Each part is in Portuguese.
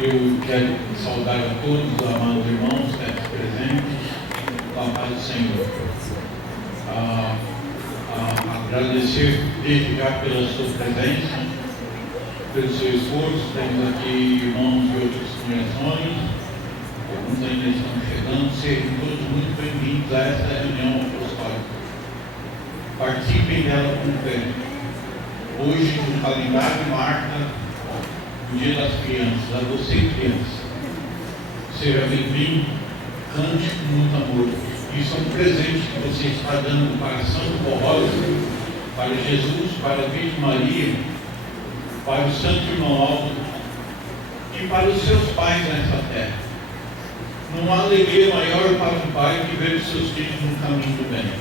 Eu quero saudar a todos os amados irmãos que estão presentes, com a paz do Senhor. Agradecer desde já pela sua presença, pelo seu esforço. Temos aqui irmãos de outras congregações, alguns ainda estão chegando. Sejam todos muito bem-vindos a esta reunião apostólica. Participem dela com fé. Hoje, no calendário, marca o Dia das Crianças. A você, criança, seja bem-vindo, cante com muito amor. Isso é um presente que você está dando para Santo Rosa, para Jesus, para a Virgem Maria, para o Santo Irmão Aldo e para os seus pais nessa terra. Não há alegria maior para um pai que ver os seus filhos no caminho do bem.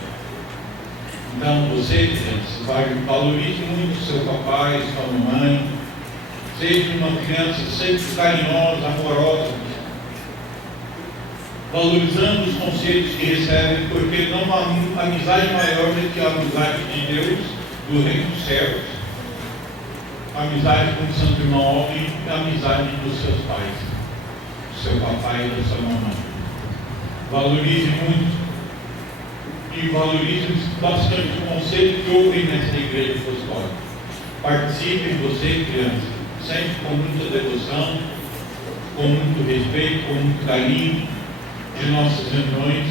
Então, você, criança, valorize muito seu papai, sua mamãe. Seja uma criança sempre carinhosa, amorosa, valorizando os conselhos que recebe, porque não há amizade maior do que a amizade de Deus, do reino dos céus, a amizade com o Santo Irmão e a amizade dos seus pais, do seu papai e da sua mamãe. Valorize muito e valorize bastante o conselho que ouvem nessa igreja apostólica. Participe, você, criança, sempre com muita devoção, com muito respeito, com muito carinho de nossas reuniões,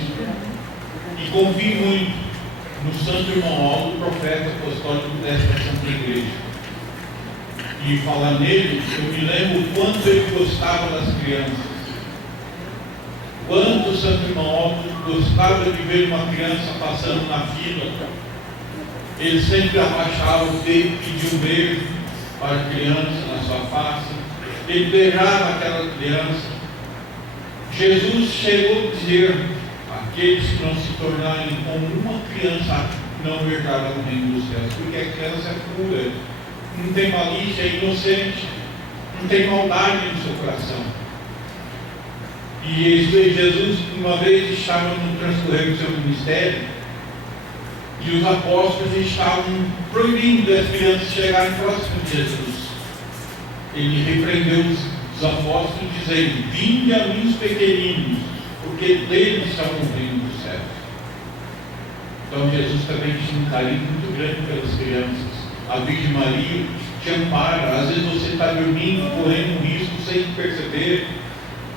e confie muito no Santo Irmão Aldo, profeta apostólico desta Santa Igreja. E falar nele, eu me lembro o quanto ele gostava das crianças, quanto o Santo Irmão Aldo gostava de ver uma criança passando na fila. Ele sempre abaixava o dedo e pedia um beijo para a criança na sua face. Ele beijava aquela criança. Jesus chegou a dizer: aqueles que não se tornarem como uma criança não herdarão o reino dos céus. Porque a criança é pura, não tem malícia, é inocente, não tem maldade no seu coração. E Jesus, uma vez, estava no transcorrer do seu ministério, e os apóstolos estavam proibindo as crianças chegarem próximo de Jesus. Ele repreendeu os apóstolos, dizendo: vinde a mim os pequeninos, porque deles está o reino dos céus. Então Jesus também tinha um carinho muito grande pelas crianças. A Virgem Maria te ampara. Às vezes você está dormindo, correndo um risco sem perceber.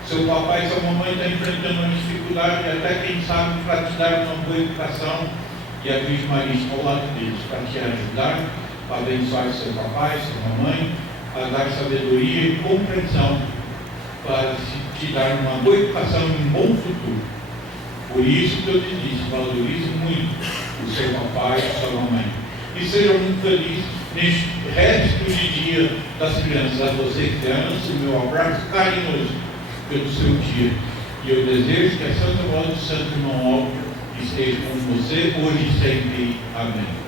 Seu papai e sua mamãe estão enfrentando uma dificuldade, até quem sabe para te dar uma boa educação. E a Virgem Maria está ao lado deles para te ajudar, para abençoar seu papai, sua mamãe, a dar sabedoria e compreensão, para te dar uma boa educação e um bom futuro. Por isso que eu te disse, valorize muito o seu papai e sua mamãe. E seja muito feliz neste resto de dia das crianças. A você, criança, o meu abraço carinhoso pelo seu dia. E eu desejo que a Santa Voz do Santo Irmão Aldo esteja com você hoje e sempre. Amém.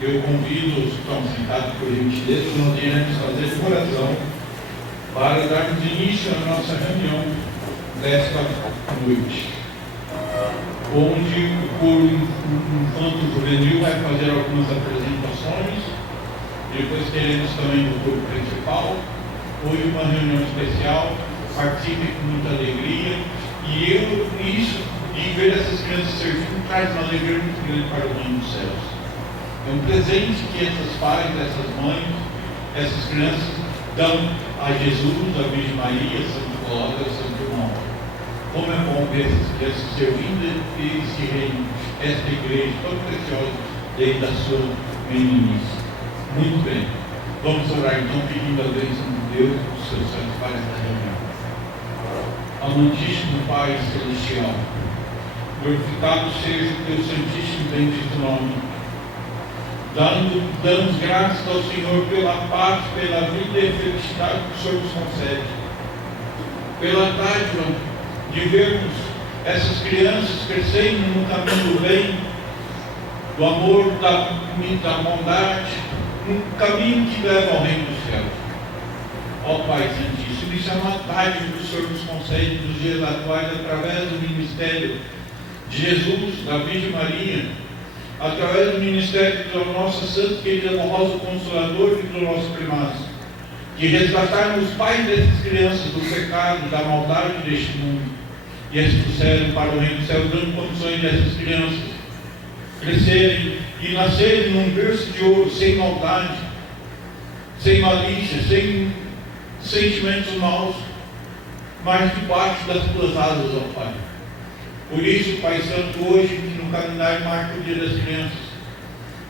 Eu convido os que estão sentados, por gentileza, nós iremos fazer oração para darmos início à nossa reunião desta noite, onde o coro infanto juvenil vai fazer algumas apresentações. Depois teremos também o coro principal. Hoje uma reunião especial. Participe com muita alegria. E ver essas crianças servindo traz uma alegria muito grande para o reino dos céus. É um presente que esses pais, essas mães, essas crianças dão a Jesus, a Virgem Maria, Santo Rosa, Santo Irmão. Como é bom ver essas crianças servindo esse reino, esta igreja tão preciosa desde a sua meninice. Muito bem. Vamos orar então pedindo a bênção de Deus e dos seus santos para esta reunião. Amantíssimo Pai Celestial, glorificado seja o teu santíssimo e bendito nome. Damos graças ao Senhor pela paz, pela vida e felicidade que o Senhor nos concede. Pela dádiva de vermos essas crianças crescendo no caminho do bem, do amor, da bondade, um caminho que leva ao reino dos céus. Ó Pai Santíssimo, isso é uma dádiva que o Senhor nos concede nos dias atuais, através do ministério de Jesus, da Virgem Maria, através do ministério da nossa Santa Querida Rosa Consoladora e do nosso primado. de resgatar os pais dessas crianças do pecado, da maldade deste mundo, e as trouxeram para o reino do céu, dando condições dessas crianças crescerem e nascerem num berço de ouro, sem maldade, sem malícia, sem sentimentos maus, mas debaixo das tuas asas, ó Pai. Por isso, Pai Santo, hoje, que no calendário marca o Dia das Crianças,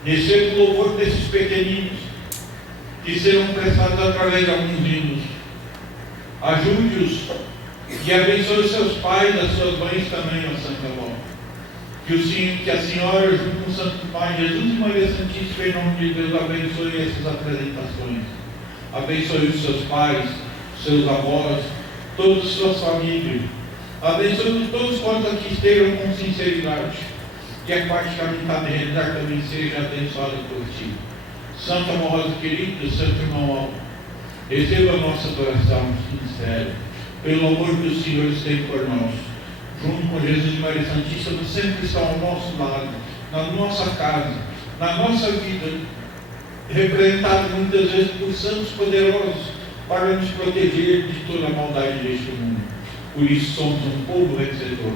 receba o louvor desses pequeninos, que serão prestados através de alguns hinos. Ajude-os e abençoe os seus pais e as suas mães também, ó Santa Avó. Que a Senhora, junto com o Santo Pai, Jesus e Maria Santíssima, em nome de Deus, abençoe essas apresentações. Abençoe os seus pais, seus avós, todas as suas famílias. Abençoe todos quantos aqui estejam com sinceridade. Que a parte que a mim está de realizar também seja abençoada por ti. Santa Amorosa querida, Santo Irmão Alvo, receba a nossa adoração sincera, pelo amor que os senhores têm por nós. Junto com Jesus e Maria Santíssima, sempre estão ao nosso lado, na nossa casa, na nossa vida, representados muitas vezes por santos poderosos, para nos proteger de toda a maldade deste mundo. Por isso somos um povo vencedor.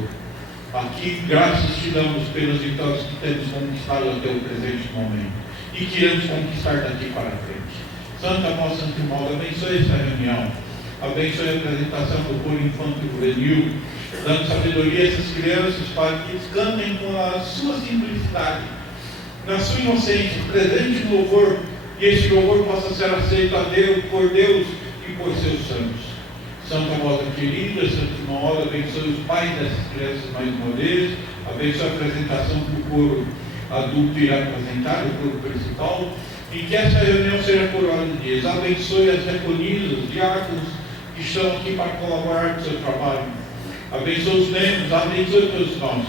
Aqui, graças te damos pelas vitórias que temos conquistado até o presente momento e queremos conquistar daqui para frente. Santa Nossa Santa Irmã, abençoe esta reunião, abençoe a apresentação do coro infanto juvenil, dando sabedoria a essas crianças para que eles cantem com a sua simplicidade, na sua inocência, presente no louvor, e esse louvor possa ser aceito a Deus, por Deus e por seus santos. Santa Rosa querida, Santa Irmã, abençoe os pais dessas crianças mais uma vez, abençoe a apresentação que o coro adulto irá apresentar, o coro principal, e que essa reunião seja por ordem de Deus. Abençoe as diaconisas, os diáconos que estão aqui para colaborar com o seu trabalho. Abençoe os membros, abençoe todos nós.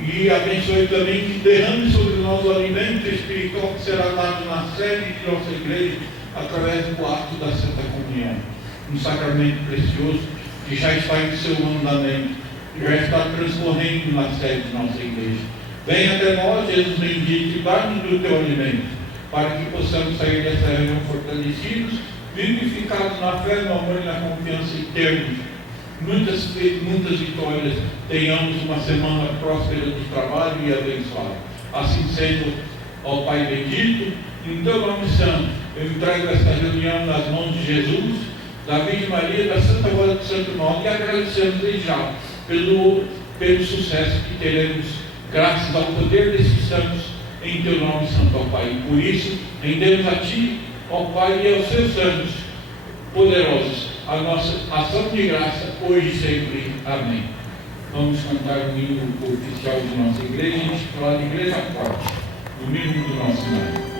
E abençoe também que derrame sobre nós o alimento espiritual que será dado na sede de nossa igreja, através do ato da Santa Comunhão. Um sacramento precioso que já está em seu andamento, que já está transcorrendo na sede de nossa igreja. Venha até nós, Jesus bendito, e dá-nos do teu alimento, para que possamos sair dessa reunião fortalecidos, vivificados na fé, no amor e na confiança e termos muitas vitórias, tenhamos uma semana próspera de trabalho e abençoada. Assim sendo, ó Pai bendito, em teu nome santo, eu entrego esta reunião nas mãos de Jesus, da Virgem Maria, da Santa Rosa de Santo Irmão, e agradecemos desde já pelo sucesso que teremos, graças ao poder desses santos, em teu nome santo, ó Pai. E por isso, rendemos a ti, ó Pai, e aos seus santos poderosos, a nossa ação de graça, hoje e sempre. Amém. Vamos cantar o hino oficial de nossa igreja, intitulado Igreja Forte, o hino do nosso lar.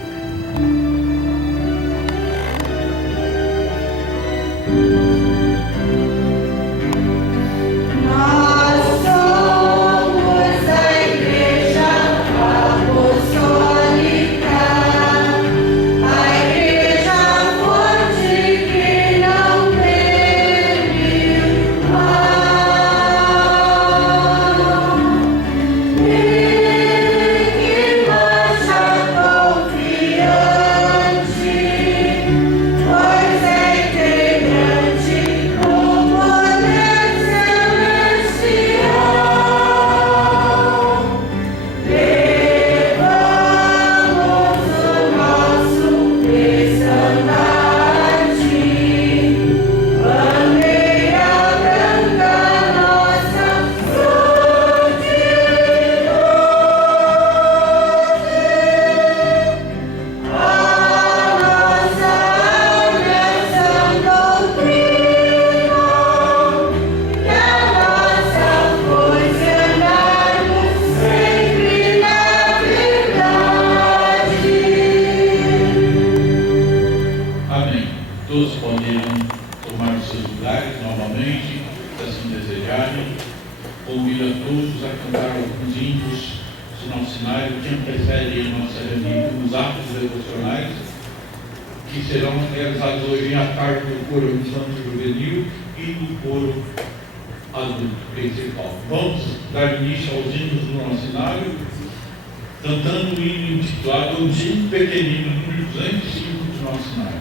Cantando o hino intitulado O Dia Pequenino, número 205 do nosso cenário.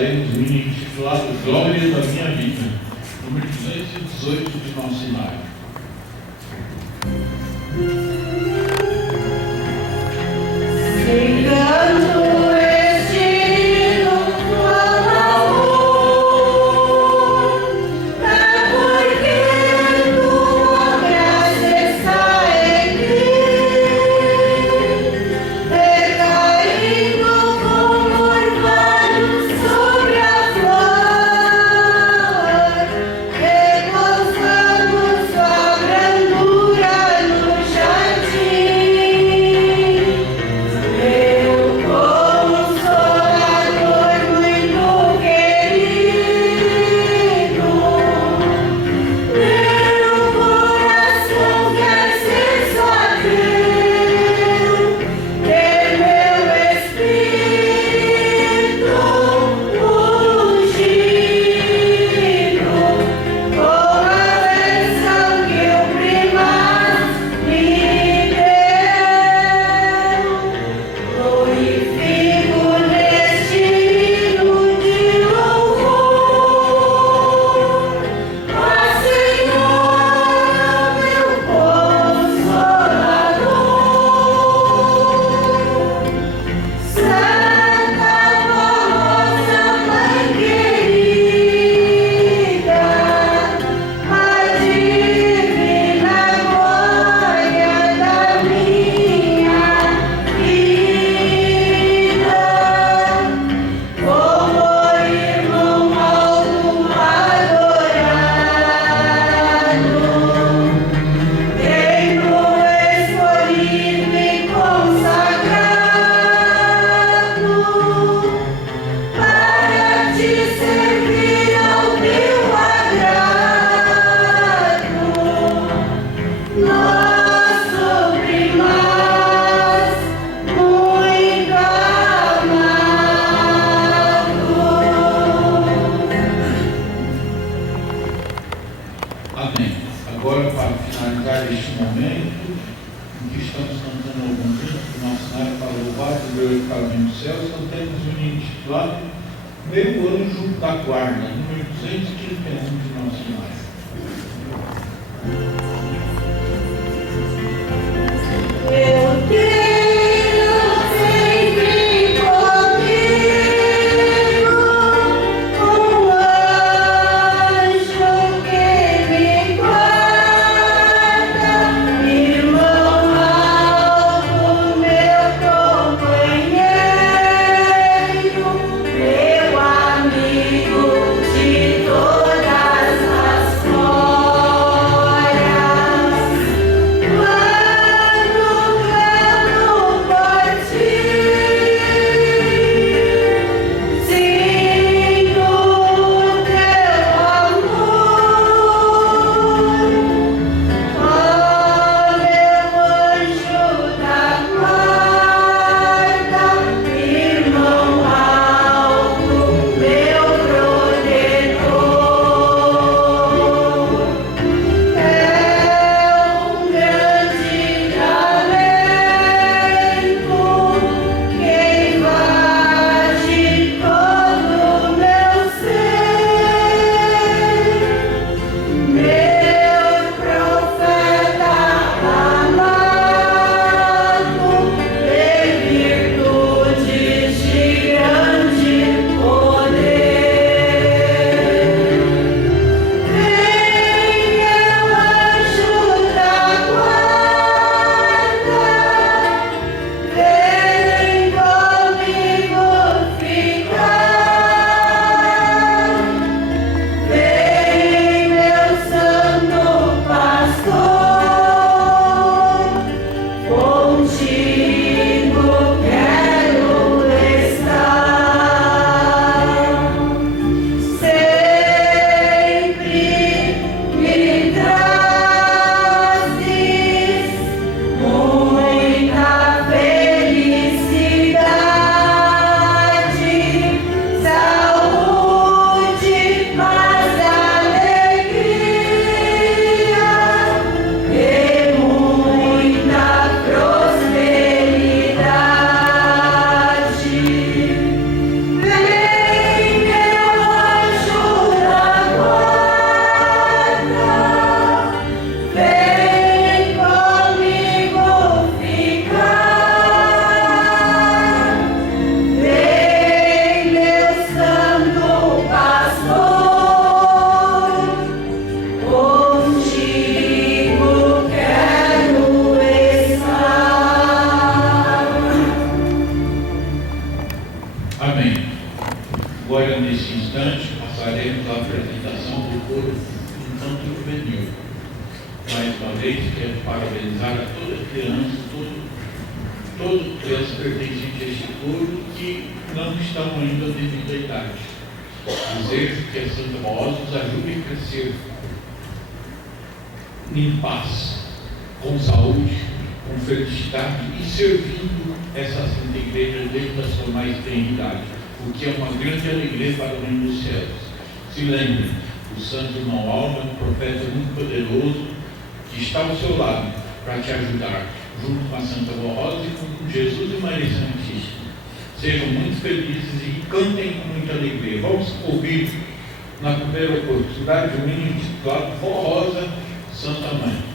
cantaremos o hino intitulado Glória da Minha Vida, número 218 de nosso cenário. Amém. Agora, para finalizar este momento, em que estamos cantando alguns hinos do nosso cenário para louvar o meu equipamento do céu, cantemos o hino intitulado Meu Anjo da Guarda, número 231 de nosso cenário. Eu tenho sempre comigo um anjo que me guarda, irmão alto, meu companheiro, meu amigo de todas as horas. Quando Agora, nesse instante, passaremos à apresentação do coro Infanto Juvenil. Mais uma vez, quero parabenizar a toda criança, toda criança pertencente a este coro que não estão ainda devido à idade. Desejo que a Santa Rosa os ajude a crescer em paz, com saúde, com felicidade e servindo essa Santa Igreja desde a sua mais tenra idade, o que é uma grande alegria para o reino dos céus. Se lembre, o Santo Irmão Alma é um profeta muito poderoso que está ao seu lado para te ajudar, junto com a Santa Rosa e com Jesus e Maria Santíssima. Sejam muito felizes e cantem com muita alegria. Vamos ouvir na primeira oportunidade um hino intitulado Vó Rosa, Santa Mãe.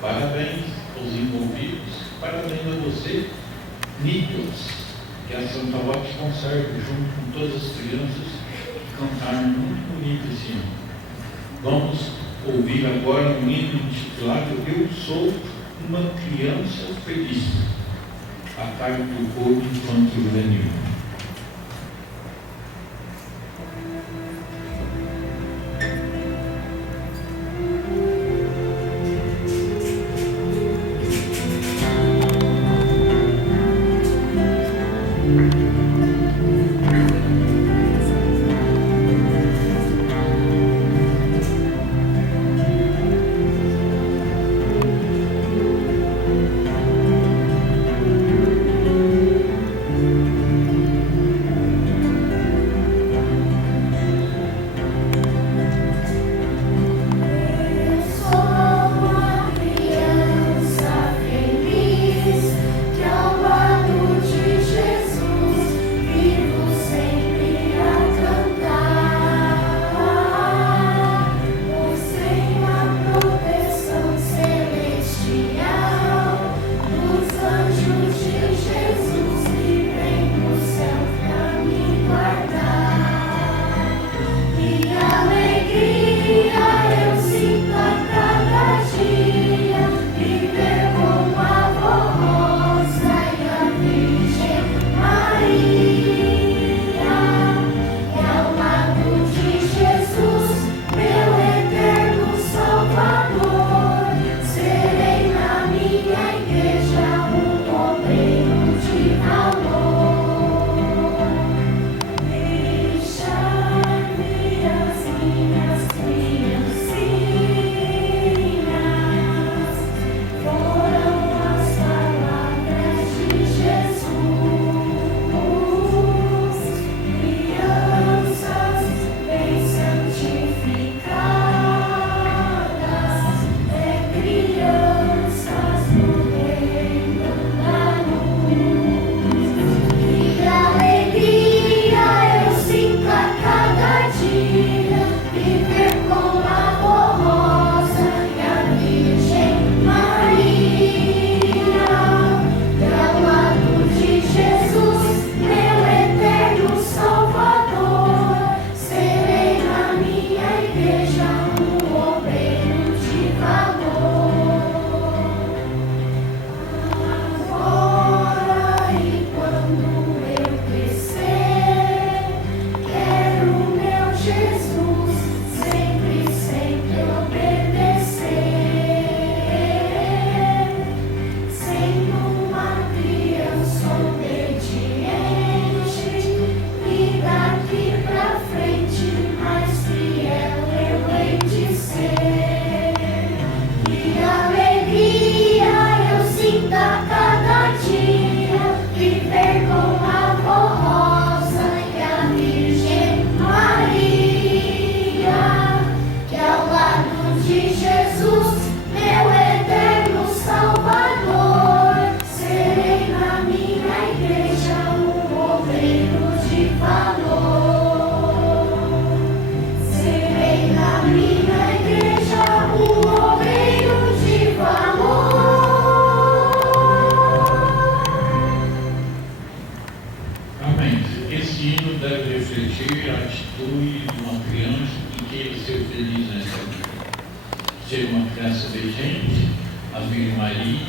Parabéns aos envolvidos, parabéns a você, Nicolas, que a Santa Rosa te conserve junto com todas as crianças que cantaram muito bonito esse hino. Vamos ouvir agora um hino intitulado Eu Sou uma Criança Feliz, a cargo do coro Infanto Juvenil.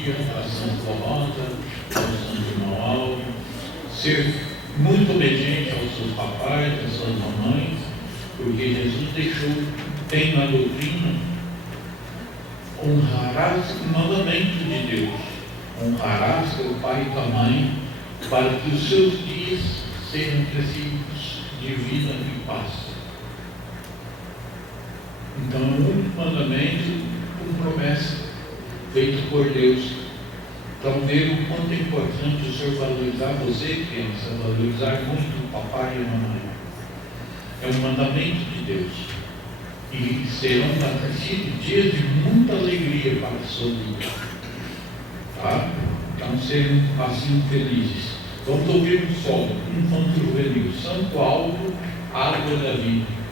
dia a Santa Rosa, ao Santo Irmão Alves, ser muito obediente aos seus papais, às suas mamães, porque Jesus deixou, tem na doutrina, honrarás o mandamento de Deus, honrarás teu pai e tua mãe, para que os seus dias sejam crescidos de vida e paz. Então, é o único mandamento com promessa, feito por Deus. Então, veja o quanto é importante o Senhor valorizar você, criança, valorizar muito o papai e a mamãe. É um mandamento de Deus. E serão dias de muita alegria para a sua vida. Tá? Então, sejam assim felizes. Vamos ouvir um solo, um infanto juvenil, Santo Alto, Água da Vida.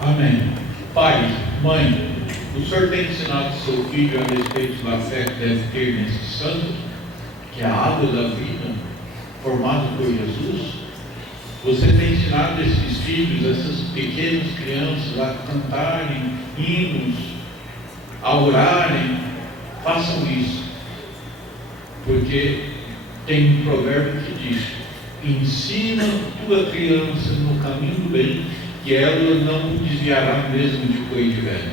Amém. Pai, mãe, o Senhor tem ensinado seu filho a respeito da fé que deve ter nesse santo, que é a água da vida, formado por Jesus. Você tem ensinado esses filhos, essas pequenas crianças a cantarem hinos, a orarem. Façam isso, porque tem um provérbio que diz: ensina tua criança no caminho do bem, que ela não desviará mesmo depois de velho.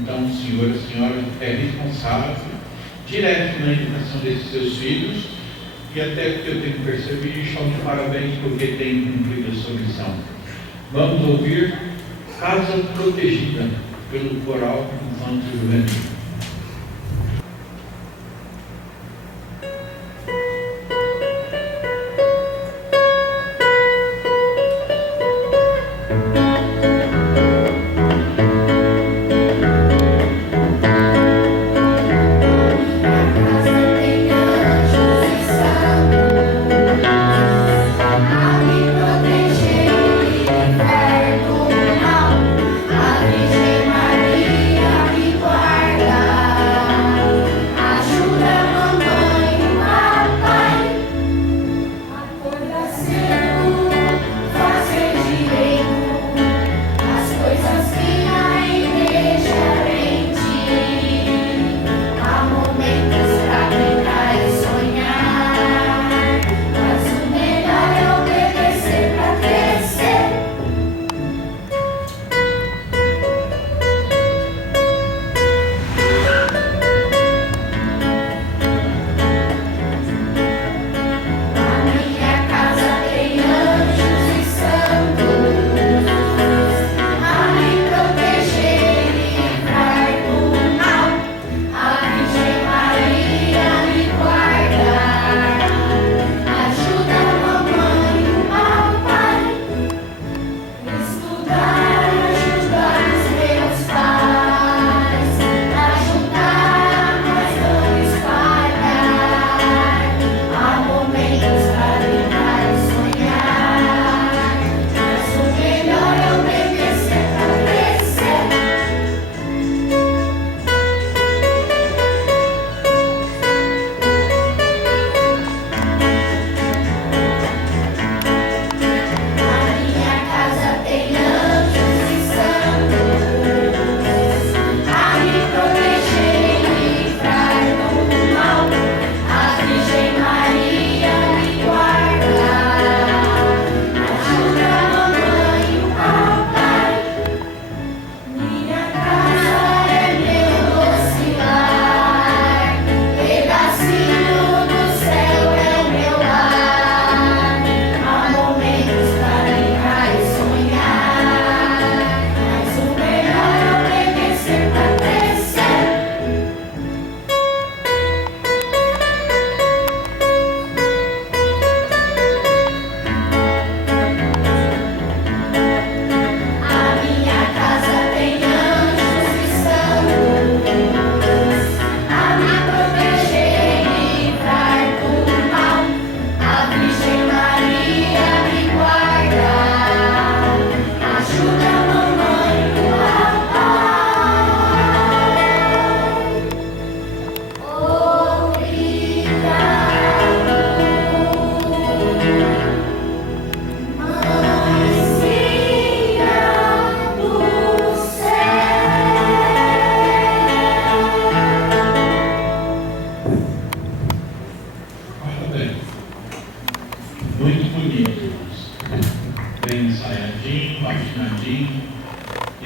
Então, o senhor, a senhora é responsável direto na educação desses seus filhos, e até porque eu tenho percebido, estão de parabéns porque têm cumprido a sua missão. Vamos ouvir Casa Protegida, pelo Coral Infanto Juvenil.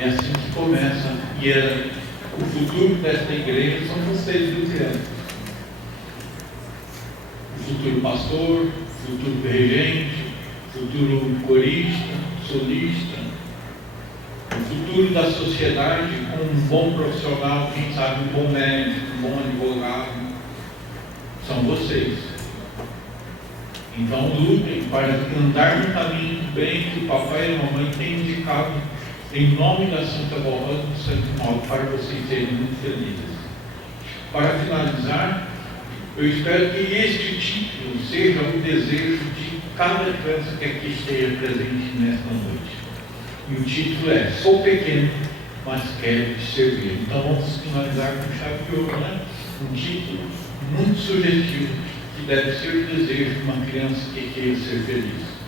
É assim que começa. E o futuro desta igreja são vocês, viu, crianças? O futuro pastor, futuro regente, futuro corista, solista, o futuro da sociedade com um bom profissional, quem sabe um bom médico, um bom advogado, são vocês. Então lutem para andar no caminho do bem que o papai e a mamãe têm indicado em nome da Santa Rosa do Santo Mal, para vocês serem muito felizes. Para finalizar, Eu espero que este título seja o desejo de cada criança que aqui esteja presente nesta noite. E o título é Sou pequeno, mas quero te servir. Então vamos finalizar com chave de ouro, né? Um título muito sugestivo, que deve ser o desejo de uma criança que queira ser feliz.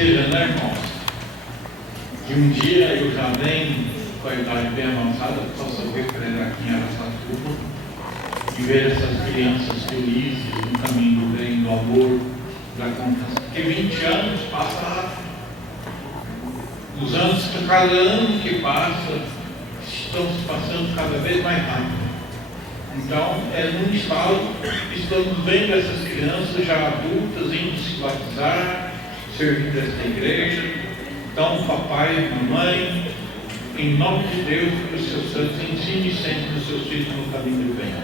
seja, né, irmãos, que um dia eu já venho com a idade bem avançada, possa ver para aqui em Araçatuba e ver essas crianças felizes no caminho do bem, do amor, da confiança. Porque 20 anos passa rápido. Os anos, cada ano que passa, estão se passando cada vez mais rápido. Então, num estado, estamos vendo essas crianças já adultas indo se batizar, servindo esta igreja. Então, papai, mamãe, em nome de Deus, pelos seus santos, ensine sempre os seus filhos no caminho do bem.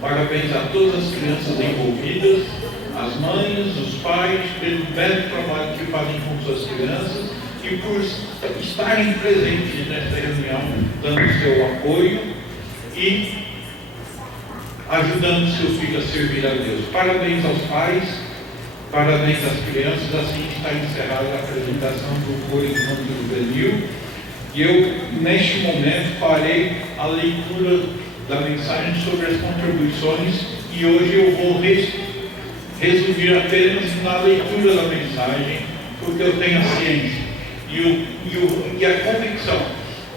Parabéns a todas as crianças envolvidas, as mães, os pais, pelo belo trabalho que fazem com suas crianças, e e por estarem presentes nesta reunião, dando seu apoio e ajudando seu filho a servir a Deus. Parabéns aos pais, parabéns às crianças. Assim está encerrada a apresentação do coro infantil juvenil. E eu, neste momento, farei a leitura da mensagem sobre as contribuições, e hoje eu vou resumir apenas na leitura da mensagem, porque eu tenho a ciência e a convicção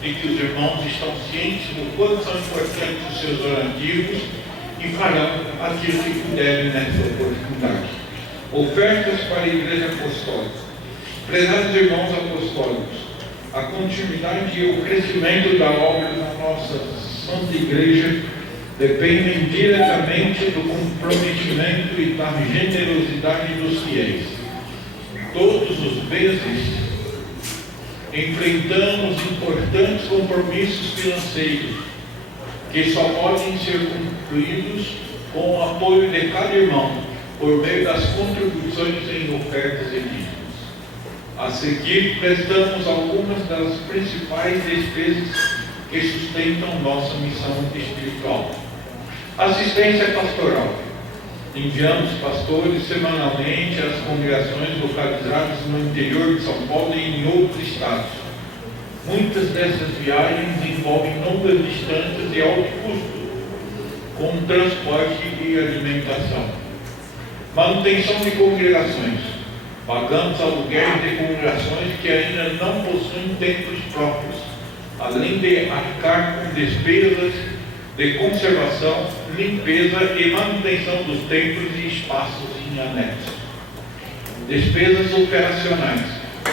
de que os irmãos estão cientes do quanto são importantes os seus donativos e farão aquilo que puderem nessa oportunidade. Ofertas para a Igreja Apostólica. Prezados irmãos apostólicos, a continuidade e o crescimento da obra da nossa Santa Igreja dependem diretamente do comprometimento e da generosidade dos fiéis. Todos os meses enfrentamos importantes compromissos financeiros que só podem ser concluídos com o apoio de cada irmão por meio das contribuições em ofertas e dízimos. A seguir, prestamos algumas das principais despesas que sustentam nossa missão espiritual. Assistência pastoral. Enviamos pastores semanalmente às congregações localizadas no interior de São Paulo e em outros estados. Muitas dessas viagens envolvem longas distâncias e alto custo, com transporte e alimentação. Manutenção de congregações. Pagamos aluguéis de congregações que ainda não possuem templos próprios, além de arcar com despesas de conservação, limpeza e manutenção dos templos e espaços em anexo. Despesas operacionais: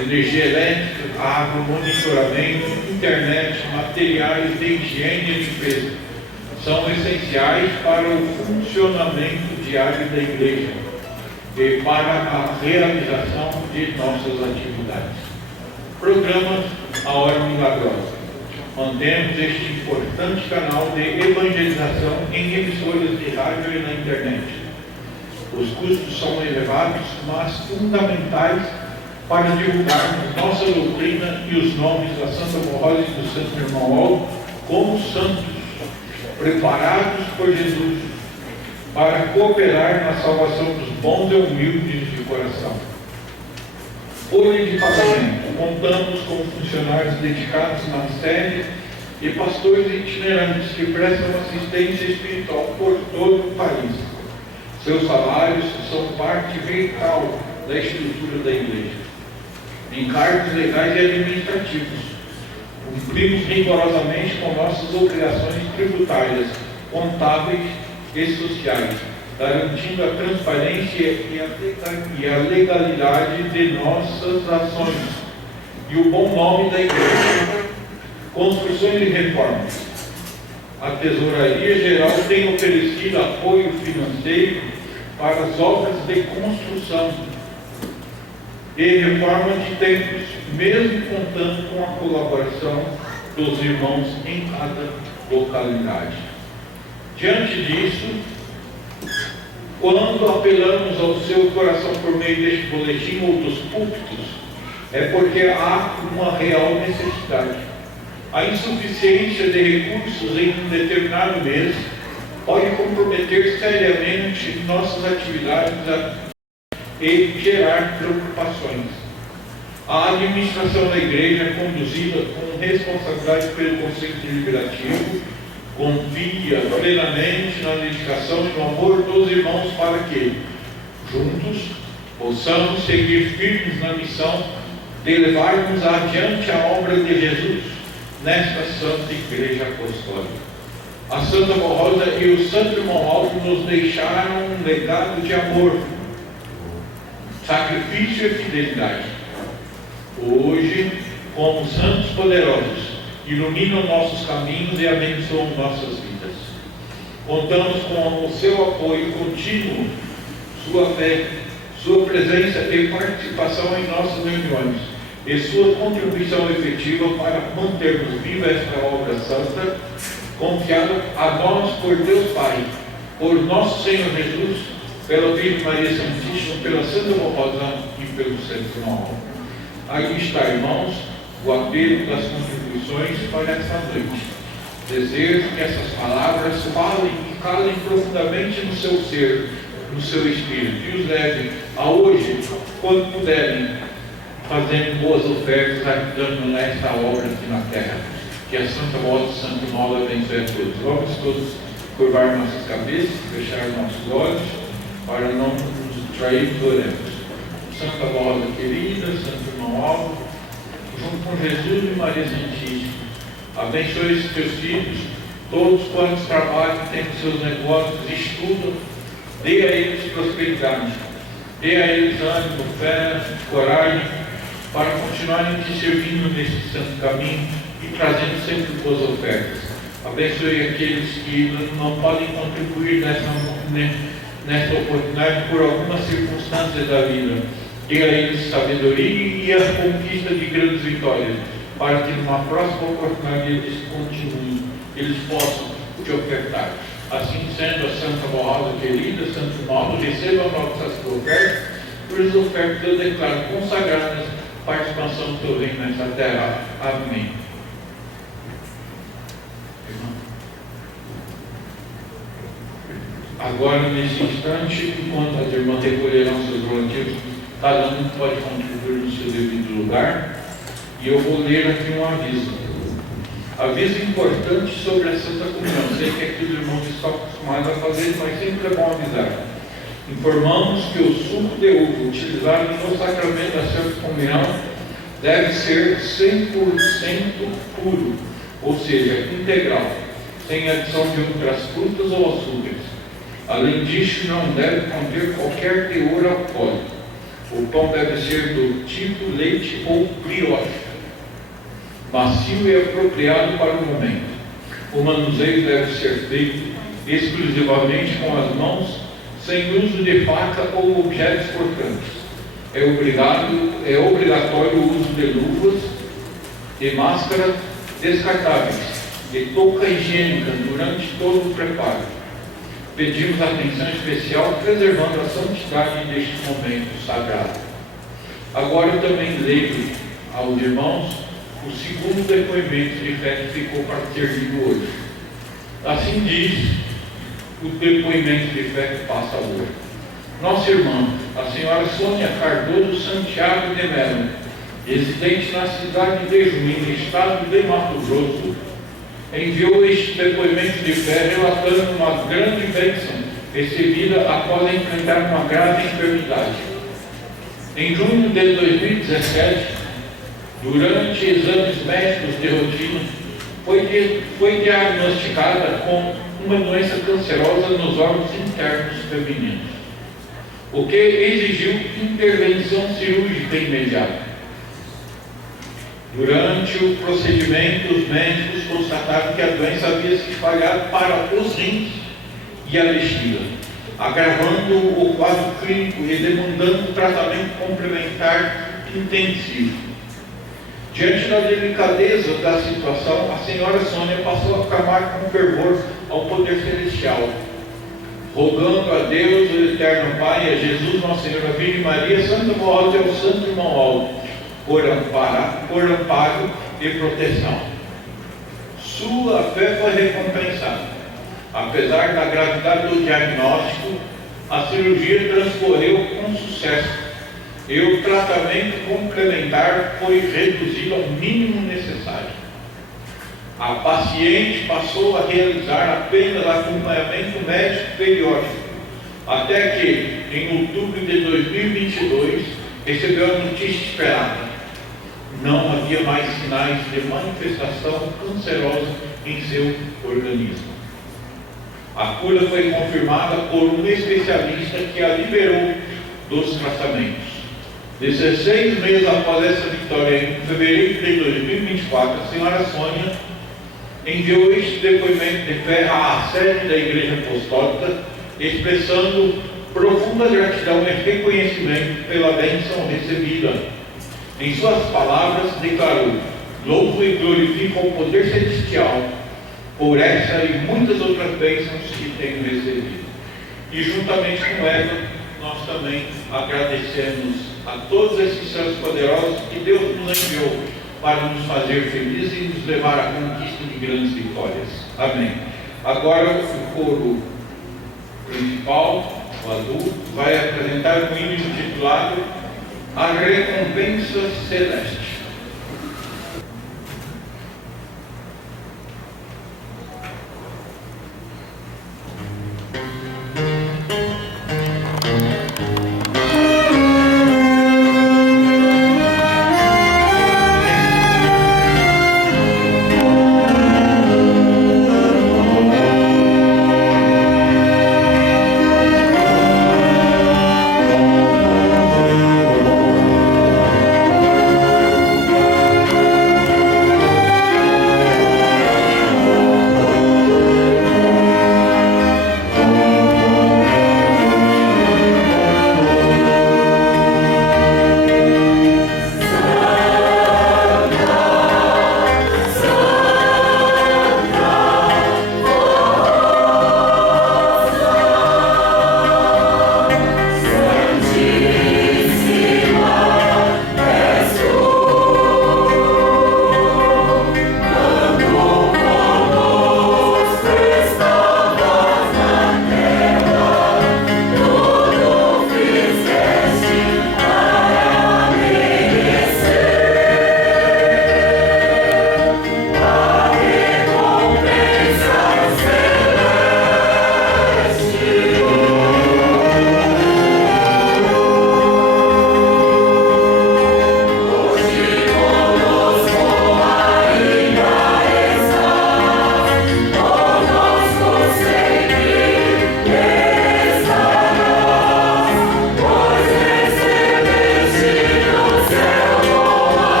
energia elétrica, água, monitoramento, internet, materiais de higiene e limpeza são essenciais para o funcionamento diário da igreja e para a realização de nossas atividades. Programa A Hora Milagrosa. Mantemos este importante canal de evangelização em emissoras de rádio e na internet. Os custos são elevados, mas fundamentais para divulgarmos nossa doutrina e os nomes da Santa Morrosa e do Santo Irmão Aldo como santos, preparados por Jesus para cooperar na salvação dos bons e humildes de coração. Folha de pagamento. Contamos com funcionários dedicados na sede e pastores itinerantes que prestam assistência espiritual por todo o país. Seus salários são parte vital da estrutura da igreja. Encargos legais e administrativos. Cumprimos rigorosamente com nossas obrigações tributárias, contábeis e sociais, garantindo a transparência e a legalidade de nossas ações e o bom nome da igreja. Construções e reformas. A Tesouraria Geral tem oferecido apoio financeiro para as obras de construção e reforma de templos, mesmo contando com a colaboração dos irmãos em cada localidade. Diante disso, quando apelamos ao seu coração por meio deste boletim ou dos púlpitos, é porque há uma real necessidade. A insuficiência de recursos em um determinado mês pode comprometer seriamente nossas atividades e gerar preocupações. A administração da igreja é conduzida com responsabilidade pelo Conselho Deliberativo, confia plenamente na dedicação e no amor dos irmãos para que, juntos, possamos seguir firmes na missão de levarmos adiante a obra de Jesus nesta Santa Igreja Apostólica. A Santa Morrosa e o Santo Irmão Aldo nos deixaram um legado de amor, sacrifício e fidelidade. Hoje, como santos poderosos, iluminam nossos caminhos e abençoam nossas vidas. Contamos com o seu apoio contínuo, sua fé, sua presença e participação em nossas reuniões e sua contribuição efetiva para mantermos viva esta obra santa, confiada a nós por Deus Pai, por nosso Senhor Jesus, pela Virgem Maria Santíssima, pela Santa Morrosa e pelo Santo Irmão. Aí está, irmãos, o apelo das contribuições para essa noite. Desejo que essas palavras falem e calem profundamente no seu ser, no seu espírito, e os levem a hoje, quando puderem, fazendo boas ofertas, ajudando nesta obra aqui na terra. Que a Santa Voz de Santo Mauro abençoe a todos. Vamos todos curvar nossas cabeças, fechar nossos olhos, para não nos distrairmos, oremos. Santa Voz querida, Santo Irmão Alvo, junto com Jesus e Maria Santíssima, abençoe esses teus filhos, todos quantos trabalham, têm seus negócios, estudam, dê a eles prosperidade, dê a eles ânimo, fé, coragem, para continuarem te servindo nesse santo caminho e trazendo sempre boas ofertas. Abençoe aqueles que não podem contribuir nessa oportunidade por algumas circunstâncias da vida. Dê a eles sabedoria e a conquista de grandes vitórias, para que numa próxima oportunidade eles continuem, eles possam te ofertar. Assim sendo, a Santa Rosa querida, Santo Mauro, receba nossas ofertas, por as ofertas eu declaro consagradas para a expansão do teu reino nessa terra. Amém. Agora, nesse instante, enquanto as irmãs recolherão seus donativos, cada um pode contribuir no seu devido lugar, e eu vou ler aqui um aviso. Aviso importante sobre a Santa Comunhão. Sei que aqui os irmãos estão acostumados a fazer, mas sempre é bom avisar. Informamos que o suco de uva utilizado no sacramento da Santa Comunhão deve ser 100% puro, ou seja, integral, sem adição de outras frutas ou açúcares. Além disso, não deve conter qualquer teor alcoólico. O pão deve ser do tipo leite ou brioche, macio e apropriado para o momento. O manuseio deve ser feito exclusivamente com as mãos, sem uso de faca ou objetos cortantes. É obrigatório o uso de luvas, de máscaras descartáveis, de touca higiênica durante todo o preparo. Pedimos atenção especial preservando a santidade deste momento sagrado. Agora eu também leio aos irmãos o segundo depoimento de fé que ficou para ser lido hoje. Assim diz o depoimento de fé que passa hoje. Nossa irmã, a senhora Sônia Cardoso Santiago de Mello, residente na cidade de Juína, estado de Mato Grosso, enviou este depoimento de fé relatando uma grande bênção recebida após enfrentar uma grave enfermidade. Em junho de 2017, durante exames médicos de rotina, foi diagnosticada com uma doença cancerosa nos órgãos internos femininos, o que exigiu intervenção cirúrgica imediata. Durante o procedimento, os médicos constataram que a doença havia se espalhado para os rins e a bexiga, agravando o quadro clínico e demandando um tratamento complementar intensivo. Diante da delicadeza da situação, a senhora Sônia passou a clamar com fervor ao poder celestial, rogando a Deus, o Eterno Pai, a Jesus, Nossa Senhora, Virgem Maria, Santa Rosa e ao Santo Irmão Aldo, por amparo e proteção. Sua fé foi recompensada. Apesar da gravidade do diagnóstico, a cirurgia transcorreu com sucesso e o tratamento complementar foi reduzido ao mínimo necessário. A paciente passou a realizar apenas acompanhamento médico periódico, até que, em outubro de 2022, recebeu a notícia esperada. Não havia mais sinais de manifestação cancerosa em seu organismo. A cura foi confirmada por um especialista que a liberou dos tratamentos. 16 meses após essa vitória, em fevereiro de 2024, a senhora Sônia enviou este depoimento de fé à sede da Igreja Apostólica, expressando profunda gratidão e reconhecimento pela bênção recebida. Em suas palavras, declarou: louvo e glorifico o poder celestial por essa e muitas outras bênçãos que tenho recebido. E juntamente com ela, nós também agradecemos a todos esses céus poderosos que Deus nos enviou para nos fazer felizes e nos levar à conquista de grandes vitórias. Amém. Agora o coro principal, o adulto, vai apresentar um hino intitulado A Recompensa Celeste. Música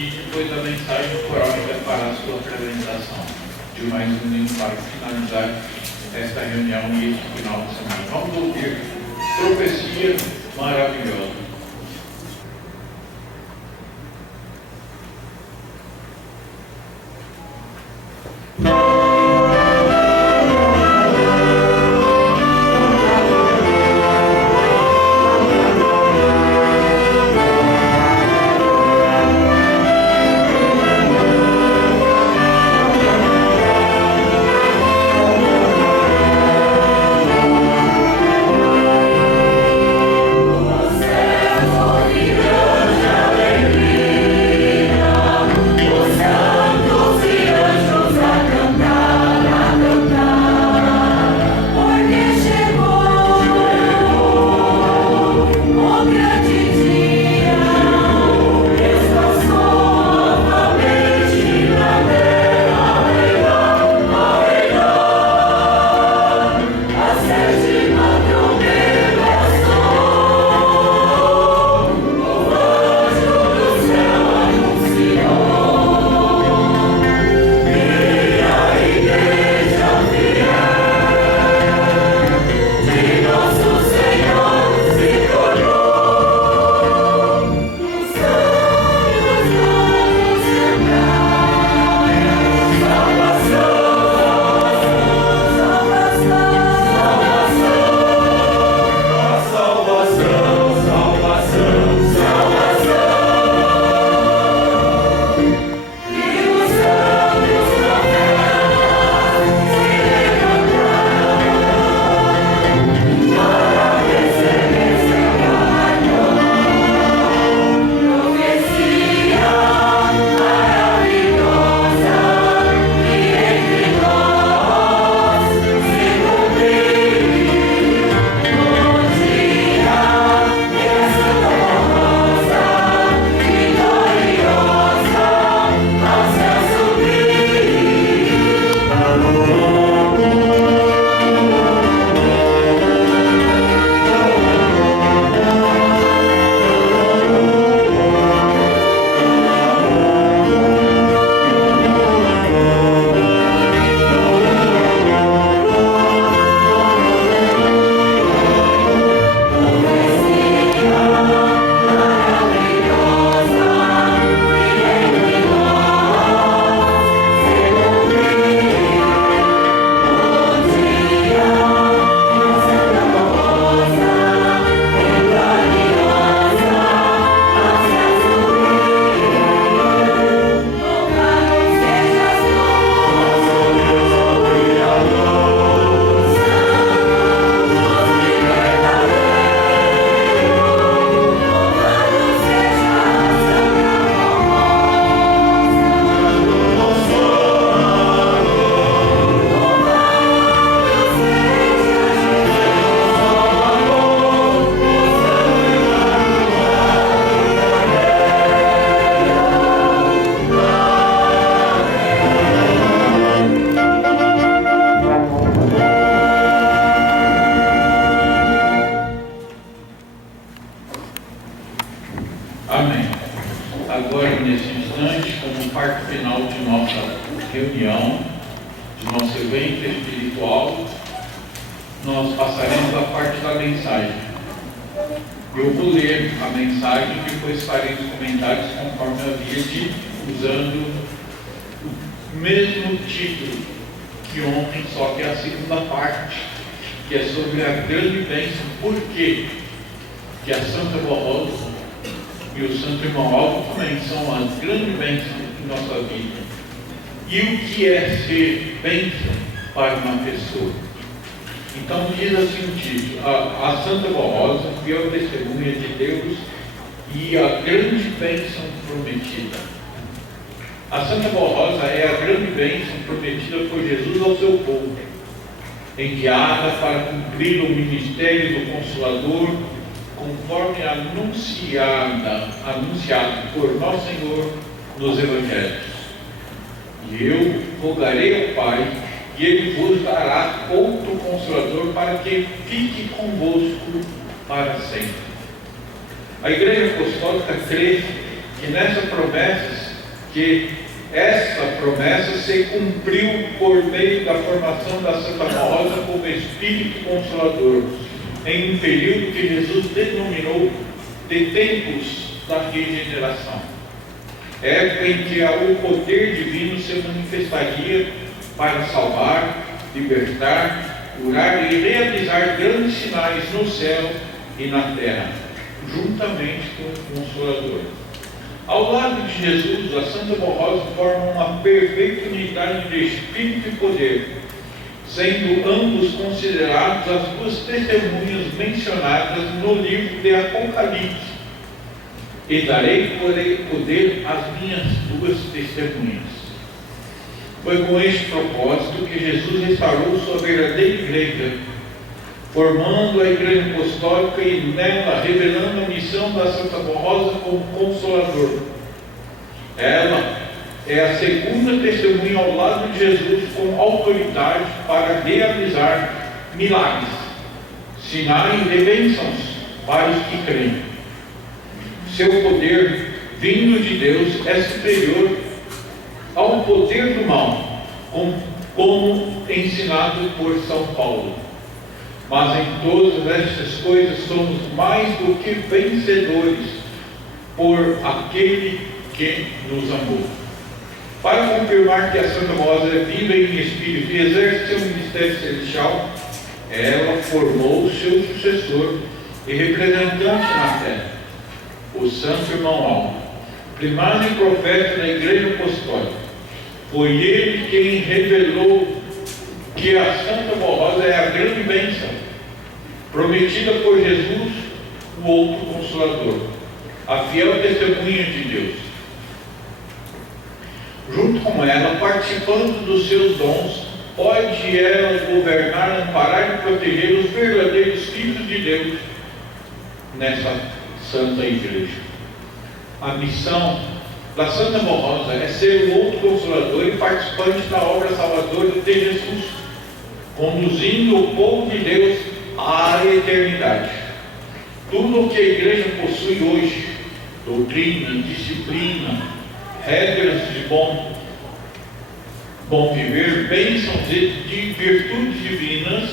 e depois da mensagem o coral preparar a sua apresentação de mais um hino para finalizar esta reunião e este final de semana. Vamos ouvir Profecia Maravilhosa. Nós passaremos a parte da mensagem. Eu vou ler a mensagem e depois farei os comentários conforme eu havia dito, usando o mesmo título que ontem, só que é a segunda parte, que é sobre a grande bênção. Por quê? Que a Santa Borrosa e o Santo Irmão Aldo também são as grandes bênçãos de nossa vida. E o que é ser bênção para uma pessoa? Então diz assim o título: a Santa Borrosa, fiel testemunha de Deus e a grande bênção prometida. A Santa Borrosa é a grande bênção prometida por Jesus ao seu povo, enviada para cumprir o ministério do Consolador, conforme anunciado por nosso Senhor nos Evangelhos. E eu rogarei ao Pai, e Ele vos dará outro Consolador, para que fique convosco para sempre. A Igreja Apostólica crê que nessas promessas que essa promessa se cumpriu por meio da formação da Santa Rosa como Espírito Consolador, em um período que Jesus denominou de tempos da regeneração, época em que o poder divino se manifestaria para salvar, libertar, curar e realizar grandes sinais no céu e na terra, juntamente com o Consolador. Ao lado de Jesus, a Santa Rosa forma uma perfeita unidade de espírito e poder, sendo ambos considerados as duas testemunhas mencionadas no livro de Apocalipse. E darei poder às minhas duas testemunhas. Foi com este propósito que Jesus restaurou sua verdadeira igreja, formando a igreja apostólica e nela revelando a missão da Santa Rosa como Consolador. Ela é a segunda testemunha ao lado de Jesus com autoridade para realizar milagres, sinais e bênçãos para os que creem. Seu poder, vindo de Deus, é superior ao poder do mal, como ensinado por São Paulo. Mas em todas estas coisas somos mais do que vencedores por aquele que nos amou. Para confirmar que a Santa Rosa vive em espírito e exerce seu ministério celestial, ela formou seu sucessor e representante na terra, o Santo Irmão Aldo, primaz e profeta da Igreja Apostólica. Foi ele quem revelou que a Santa Rosa é a grande bênção, prometida por Jesus, o outro Consolador, a fiel testemunha de Deus. Junto com ela, participando dos seus dons, pode ela governar, amparar e proteger os verdadeiros filhos de Deus nessa Santa Igreja. A missão da Santa Rosa é ser o outro Consolador e participante da obra salvadora de Jesus, conduzindo o povo de Deus à eternidade. Tudo o que a Igreja possui hoje, doutrina, disciplina, regras de bom viver, bênçãos de virtudes divinas,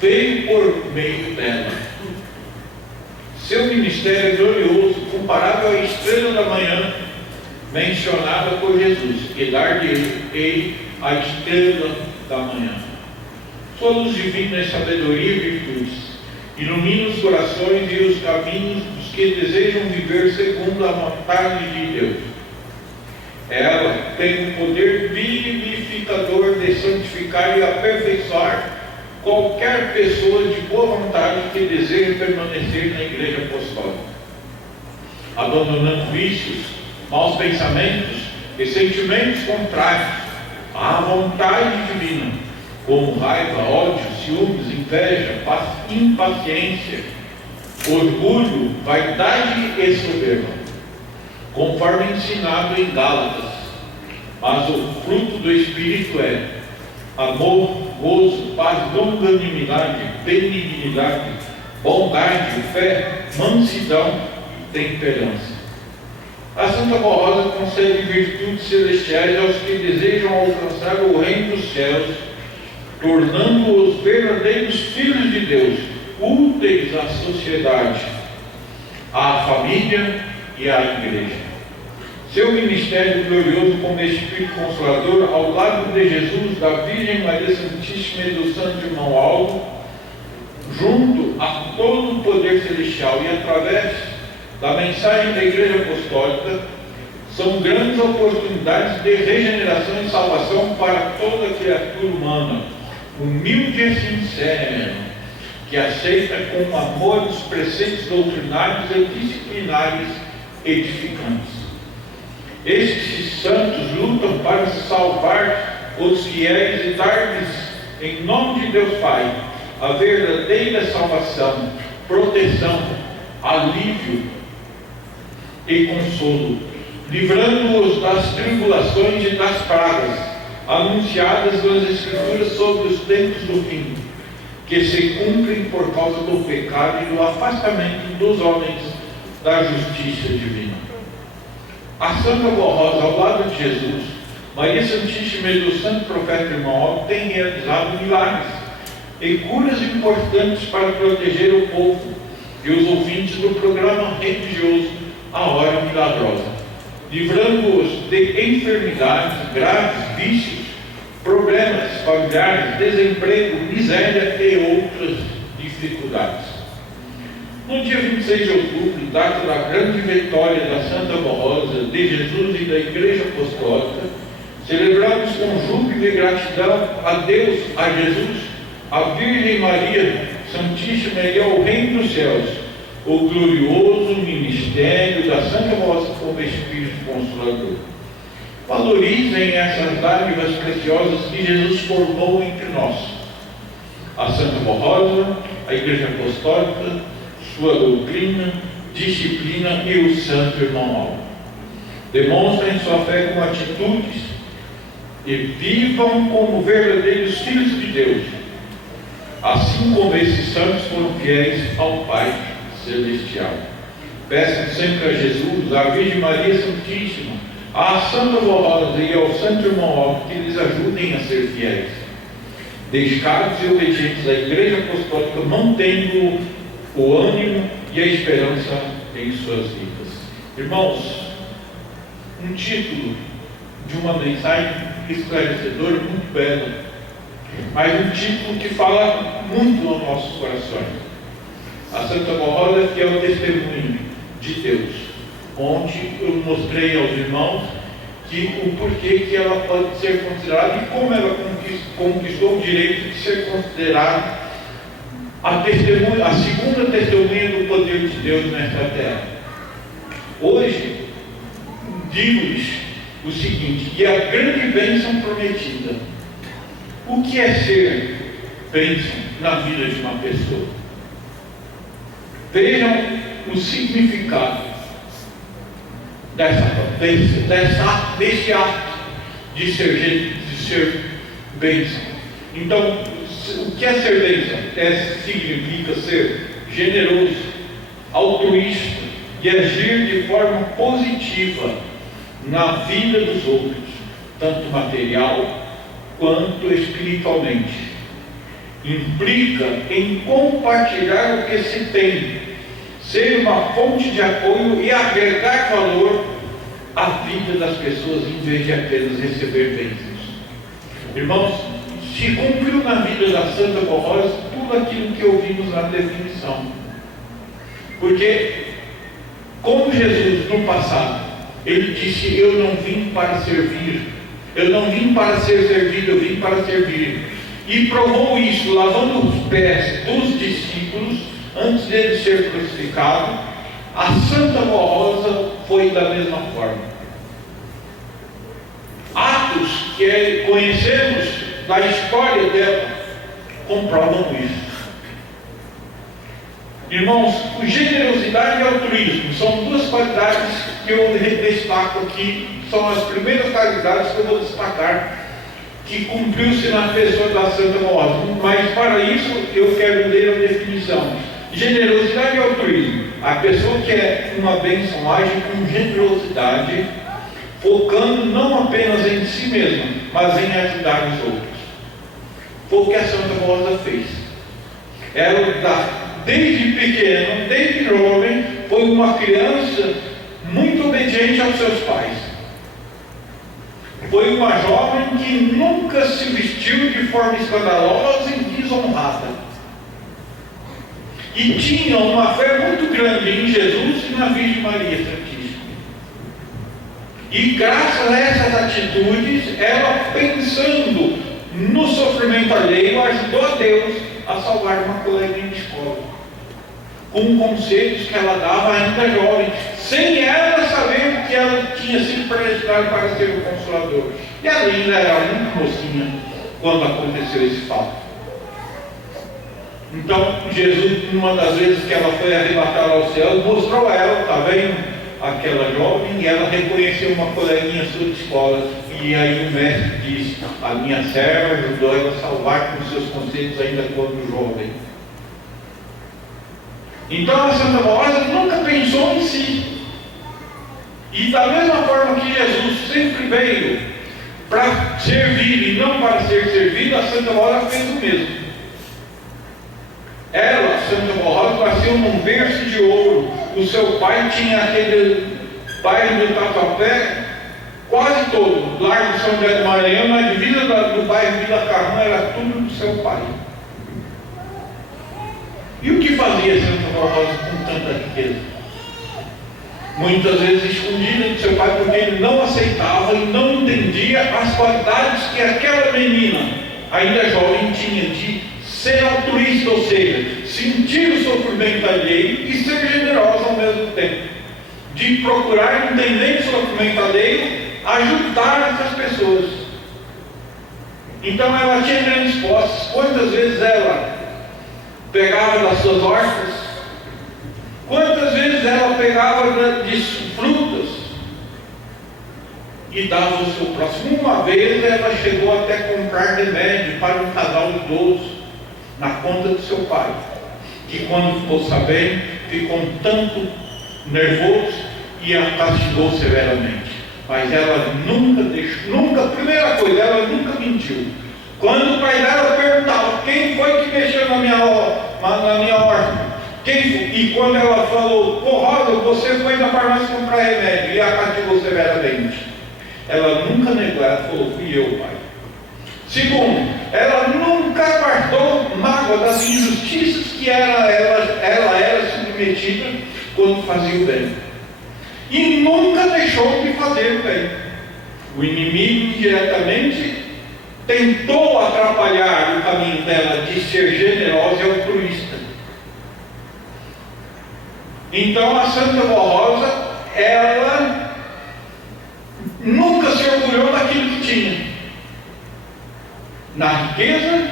veio por meio dela. Seu ministério é glorioso, comparável à estrela da manhã mencionada por Jesus, e dar-lhe a estrela da manhã. Sua luz divina é sabedoria e virtudes, ilumina os corações e os caminhos dos que desejam viver segundo a vontade de Deus. Ela tem o poder vivificador de santificar e aperfeiçoar qualquer pessoa de boa vontade que deseje permanecer na Igreja Apostólica, abandonando vícios, maus pensamentos e sentimentos contrários à vontade divina, como raiva, ódio, ciúmes, inveja, impaciência, orgulho, vaidade e soberba, conforme ensinado em Gálatas. Mas o fruto do Espírito é amor, gozo, paz, longanimidade, benignidade, bondade, fé, mansidão e temperança. A Santa Rosa concede virtudes celestiais aos que desejam alcançar o reino dos céus, tornando-os verdadeiros filhos de Deus, úteis à sociedade, à família e à igreja. Seu ministério glorioso como Espírito Consolador, ao lado de Jesus, da Virgem Maria Santíssima e do Santo Irmão Aldo, junto a todo o poder celestial e através da mensagem da Igreja Apostólica, são grandes oportunidades de regeneração e salvação para toda criatura humana, humilde e sincera, que aceita com amor os preceitos doutrinários e disciplinares edificantes. Estes santos lutam para salvar os fiéis e dar-lhes, em nome de Deus Pai, a verdadeira salvação, proteção, alívio e consolo, livrando-os das tribulações e das pragas anunciadas nas Escrituras sobre os tempos do fim, que se cumprem por causa do pecado e do afastamento dos homens da justiça divina. A Santa Rosa, ao lado de Jesus, Maria Santíssima e do Santo Profeta Irmão têm realizado milagres e curas importantes para proteger o povo e os ouvintes do programa religioso A Hora Milagrosa, livrando-os de enfermidades graves, vícios, problemas familiares, desemprego, miséria e outras dificuldades. No dia 26 de outubro, data da grande vitória da Santa Rosa, de Jesus e da Igreja Apostólica, celebramos com júbilo e gratidão a Deus, a Jesus, a Virgem Maria Santíssima e ao Reino dos Céus, o glorioso ministério da Santa Rosa como Espírito Consolador. Valorizem essas dádivas preciosas que Jesus formou entre nós. A Santa Rosa, a Igreja Apostólica, sua doutrina, disciplina e o Santo Irmão Mauro. Demonstrem sua fé com atitudes e vivam como verdadeiros filhos de Deus, assim como esses santos foram fiéis ao Pai Celestial. Peçam sempre a Jesus, à Virgem Maria Santíssima, à Santa Rosa e ao Santo Irmão Mauro que lhes ajudem a ser fiéis, dedicados e obedientes à Igreja Apostólica, mantendo o ânimo e a esperança em suas vidas. Irmãos, um título de uma mensagem esclarecedora, muito bela, mas um título que fala muito aos nossos corações. A Santa Rosa, que é o testemunho de Deus, onde eu mostrei aos irmãos o porquê que ela pode ser considerada e como ela conquistou o direito de ser considerada a segunda testemunha do poder de Deus nesta terra. Hoje, digo-lhes o seguinte, que a grande bênção prometida. O que é ser bênção na vida de uma pessoa? Vejam o significado desse ato de ser bênção. Então, o que é ser bênção? Significa ser generoso, altruísta e agir de forma positiva na vida dos outros, tanto material quanto espiritualmente. Implica em compartilhar o que se tem, ser uma fonte de apoio e agregar valor à vida das pessoas, em vez de apenas receber bênçãos. Irmãos, se cumpriu na vida da Santa Rosa tudo aquilo que ouvimos na definição. Porque, como Jesus no passado, ele disse: eu não vim para servir, eu não vim para ser servido, eu vim para servir. E provou isso, lavando os pés dos discípulos, antes dele ser crucificado. A Santa Rosa foi da mesma forma. Atos que conhecemos da história dela comprovam isso. Irmãos, generosidade e altruísmo são duas qualidades que eu destaco aqui, são as primeiras qualidades que eu vou destacar, que cumpriu-se na pessoa da Santa Rosa. Mas para isso eu quero ler a definição. Generosidade e altruísmo. A pessoa que é uma bênção age com generosidade, focando não apenas em si mesma, mas em ajudar os outros. Foi o que a Santa Rosa fez. Ela, desde pequeno, desde jovem, foi uma criança muito obediente aos seus pais. Foi uma jovem que nunca se vestiu de forma escandalosa e desonrada. E tinha uma fé muito grande em Jesus e na Virgem Maria Santíssima. E graças a essas atitudes, ela, pensando no sofrimento alheio, ajudou a Deus a salvar uma coleguinha de escola, com conselhos que ela dava ainda jovem, sem ela saber que ela tinha sido predestinada para ser o Consolador. E ela ainda era muito mocinha quando aconteceu esse fato. Então, Jesus, numa das vezes que ela foi arrebatada ao céu, mostrou a ela, está vendo, aquela jovem, e ela reconheceu uma coleguinha sua de escola. E aí o mestre disse: a minha serva ajudou ela a salvar com seus conselhos ainda quando jovem. Então a Santa Rosa nunca pensou em si. E da mesma forma que Jesus sempre veio para servir e não para ser servido, a Santa Rosa fez o mesmo. Ela, Santa Rosa, nasceu num berço de ouro. O seu pai tinha aquele bairro do Tatuapé quase todo. Largo São José do Maranhão, na divisa do bairro Vila Carrão, era tudo do seu pai. E o que fazia Santa Rosa com tanta riqueza? Muitas vezes escondida de seu pai, porque ele não aceitava e não entendia as qualidades que aquela menina, ainda jovem, tinha de ser altruísta, ou seja, sentir o sofrimento alheio e ser generosa ao mesmo tempo, de procurar, entender o sofrimento alheio, ajudar essas pessoas. Então ela tinha grandes posses. Quantas vezes ela pegava das suas hortas? Quantas vezes ela pegava de frutas e dava ao seu próximo? Uma vez ela chegou até a comprar remédio para um casal idoso na conta do seu pai, que quando ficou sabendo, ficou um tanto nervoso e a castigou severamente. Mas ela primeira coisa, ela nunca mentiu. Quando o pai dela perguntava: quem foi que mexeu na minha horta? E quando ela falou: Rosa, você foi na farmácia comprar remédio, e a castigou severamente, ela nunca negou, ela falou: fui eu, pai. Segundo, ela nunca guardou mágoa das injustiças que ela era submetida quando fazia o bem. E nunca deixou de fazer o bem. O inimigo indiretamente tentou atrapalhar o caminho dela de ser generosa e altruísta. Então a Santa Rosa, ela nunca se orgulhou daquilo que tinha, na riqueza.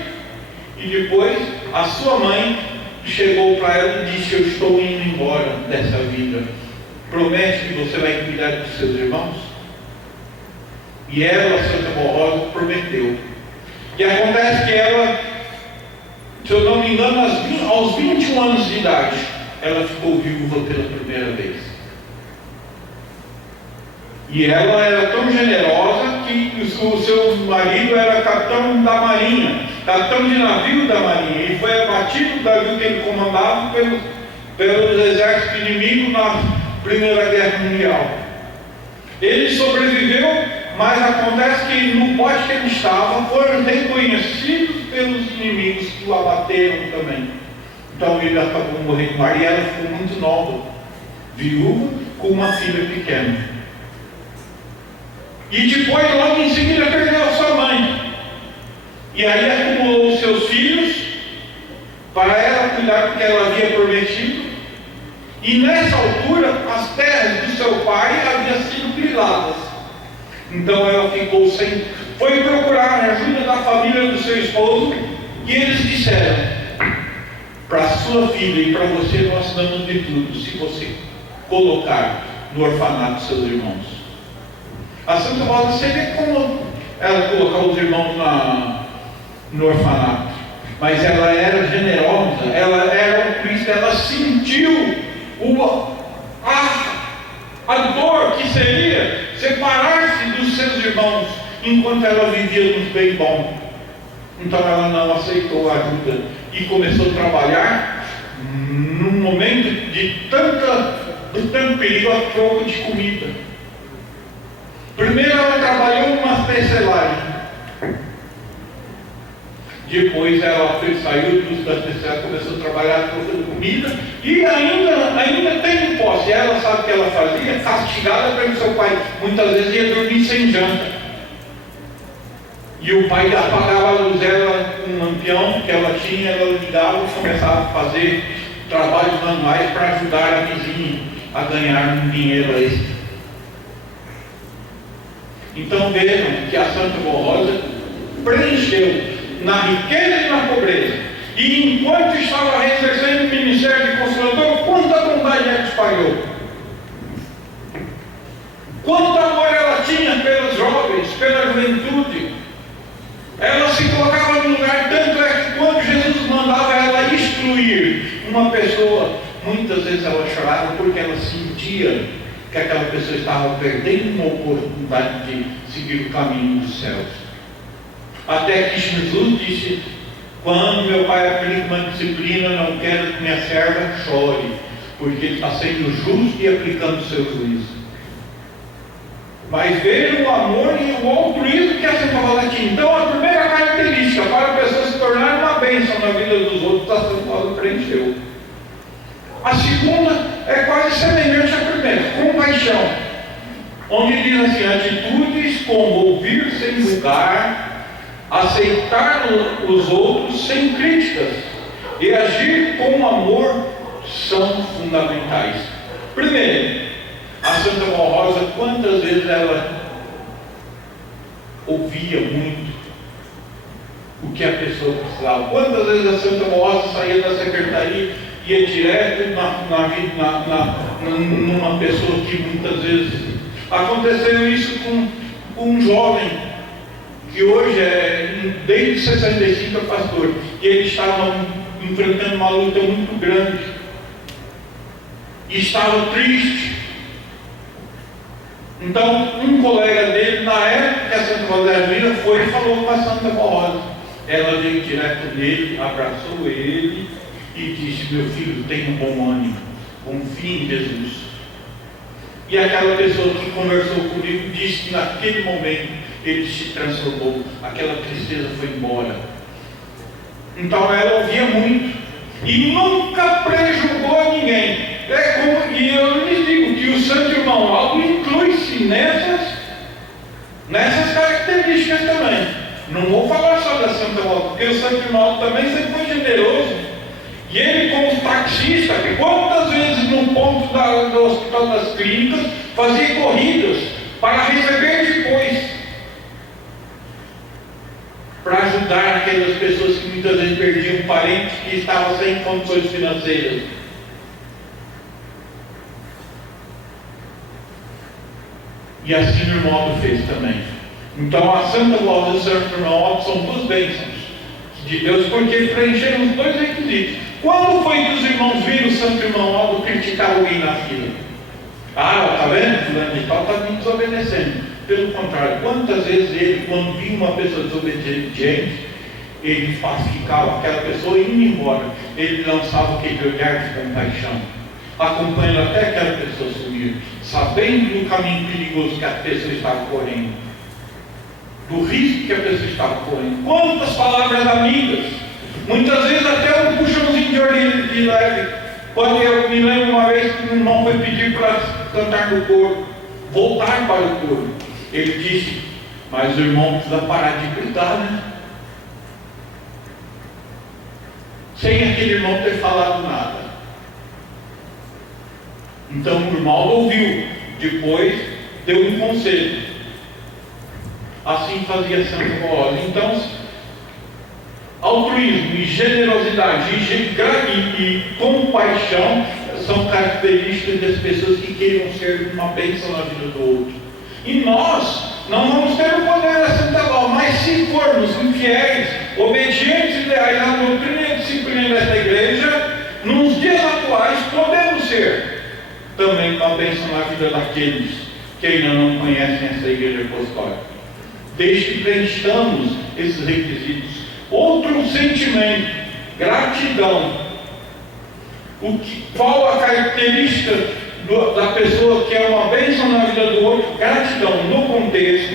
E depois a sua mãe chegou para ela e disse: eu estou indo embora dessa vida, promete que você vai cuidar dos seus irmãos? E ela, Santa Rosa, prometeu. E acontece que ela, se eu não me engano, aos 21 anos de idade, ela ficou viúva pela primeira vez. E ela era tão generosa que o seu marido era capitão da marinha, capitão de navio da marinha, e foi abatido do navio que ele comandava pelos exércitos inimigos na Primeira Guerra Mundial. Ele sobreviveu, mas acontece que no bote que ele estava foram reconhecidos pelos inimigos que o abateram também. Então ele acabou morrendo no mar, e ela ficou muito nova, viúva, com uma filha pequena. E depois, logo em seguida, perdeu a sua mãe. E aí acumulou os seus filhos para ela cuidar, porque ela havia prometido. E nessa altura, as terras do seu pai haviam sido griladas. Então ela ficou sem. Foi procurar a ajuda da família do seu esposo, e eles disseram: para a sua filha e para você nós damos de tudo, se você colocar no orfanato seus irmãos. A Santa Rosa, você vê como ela colocou os irmãos no orfanato, mas ela era generosa, ela era altruísta, ela sentiu a dor que seria separar-se dos seus irmãos enquanto ela vivia nos bem bom. Então ela não aceitou a ajuda e começou a trabalhar num momento de tanto perigo, a troco de comida. Primeiro ela trabalhou numa tecelagem, depois ela saiu da tecelagem, começou a trabalhar trocando comida, e ainda tem posse. Ela sabe o que ela fazia, castigada pelo seu pai, muitas vezes ia dormir sem janta, e o pai apagava a luz dela com um lampião que ela tinha, ela ligava e começava a fazer trabalhos manuais para ajudar a vizinha a ganhar um dinheiro extra. Então vejam que a Santa Rosa preencheu na riqueza e na pobreza. E enquanto estava exercendo o ministério de Consolador, quanta bondade ela espalhou. Quanto amor ela tinha pelos jovens, pela juventude. Ela se colocava no lugar, tanto é que quando Jesus mandava ela instruir uma pessoa, muitas vezes ela chorava porque ela sentia que aquela pessoa estava perdendo uma oportunidade de seguir o caminho dos céus. Até que Jesus disse: quando meu pai aplica uma disciplina, não quero que minha serva chore, porque ele está sendo justo e aplicando o seu juízo. Mas veja o amor e o altruísmo que a Santa Rosa tinha. Então, a primeira característica para a pessoa se tornar uma bênção na vida dos outros, a Santa Rosa preencheu. A segunda é quase semelhante à primeira: compaixão, onde diz assim: atitudes como ouvir sem julgar, aceitar os outros sem críticas e agir com amor são fundamentais. Primeiro, a Santa Rosa, quantas vezes ela ouvia muito o que a pessoa precisava? Quantas vezes a Santa Rosa saía da secretaria, ia direto numa pessoa que muitas vezes... Aconteceu isso com um jovem que hoje desde 65 é pastor, e ele estava enfrentando uma luta muito grande e estava triste. Então, um colega dele, na época que a Santa Rosa era viva, foi e falou com a Santa Rosa. Ela veio direto nele, abraçou ele e disse: meu filho, tenha um bom ânimo, confie em Jesus. E aquela pessoa que conversou comigo disse que naquele momento ele se transformou, aquela tristeza foi embora. Então ela ouvia muito e nunca prejudicou ninguém. E eu lhes digo que o Santo Irmão Aldo inclui-se nessas características também. Não vou falar só da Santa Rosa, porque o Santo Irmão Aldo também sempre foi generoso. E ele, como taxista, quantas vezes no ponto do Hospital das Clínicas fazia corridas para receber depois, para ajudar aquelas pessoas que muitas vezes perdiam parentes que estavam sem condições financeiras. E assim o irmão Aldo fez também. Então a Santa Rosa e o Santo Irmão Aldo são duas bênçãos de Deus, porque preencheram os dois requisitos. Quando foi que os irmãos viram o Santo Irmão Aldo criticar alguém na fila? Está vendo? Fulano de tal está me desobedecendo. Pelo contrário, quantas vezes ele, quando via uma pessoa desobediente, ele pacificava aquela pessoa indo embora. Ele lançava aquele olhar de compaixão, acompanhando até aquela pessoa sumir, sabendo do caminho perigoso que a pessoa estava correndo, do risco que a pessoa estava correndo. Quantas palavras amigas, muitas vezes até um puxãozinho de orelha de leve. Quando eu me lembro uma vez que um irmão foi pedir para cantar no coro, voltar para o coro, ele disse: mas o irmão precisa parar de gritar, né? Sem aquele irmão ter falado nada. Então o irmão ouviu, depois deu um conselho. Assim fazia Santa Rosa. Então, altruísmo e generosidade e compaixão são características das pessoas que queiram ser uma bênção na vida do outro. E nós não vamos ter o poder da Santa Rosa, mas se formos infiéis, obedientes e leais à doutrina e à disciplina desta igreja, nos dias atuais podemos ser também uma bênção na vida daqueles que ainda não conhecem essa igreja apostólica. Desde que preenchamos esses requisitos. Outro sentimento: gratidão. Qual a característica da pessoa que é uma bênção na vida do outro? Gratidão. No contexto,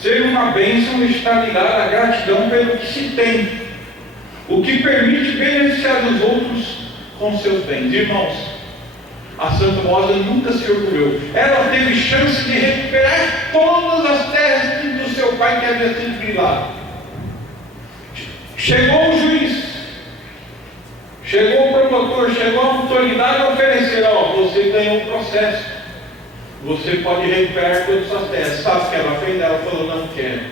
ser uma bênção está ligado à gratidão pelo que se tem, o que permite beneficiar os outros com seus bens. Irmãos, a Santa Rosa nunca se orgulhou. Ela teve chance de recuperar todas as terras do seu pai que havia sido grilado. Chegou o juiz, chegou o promotor, chegou a autoridade a oferecer: você ganhou um processo, você pode recuperar todas as suas terras. Sabe o que ela fez? Ela falou: não quero,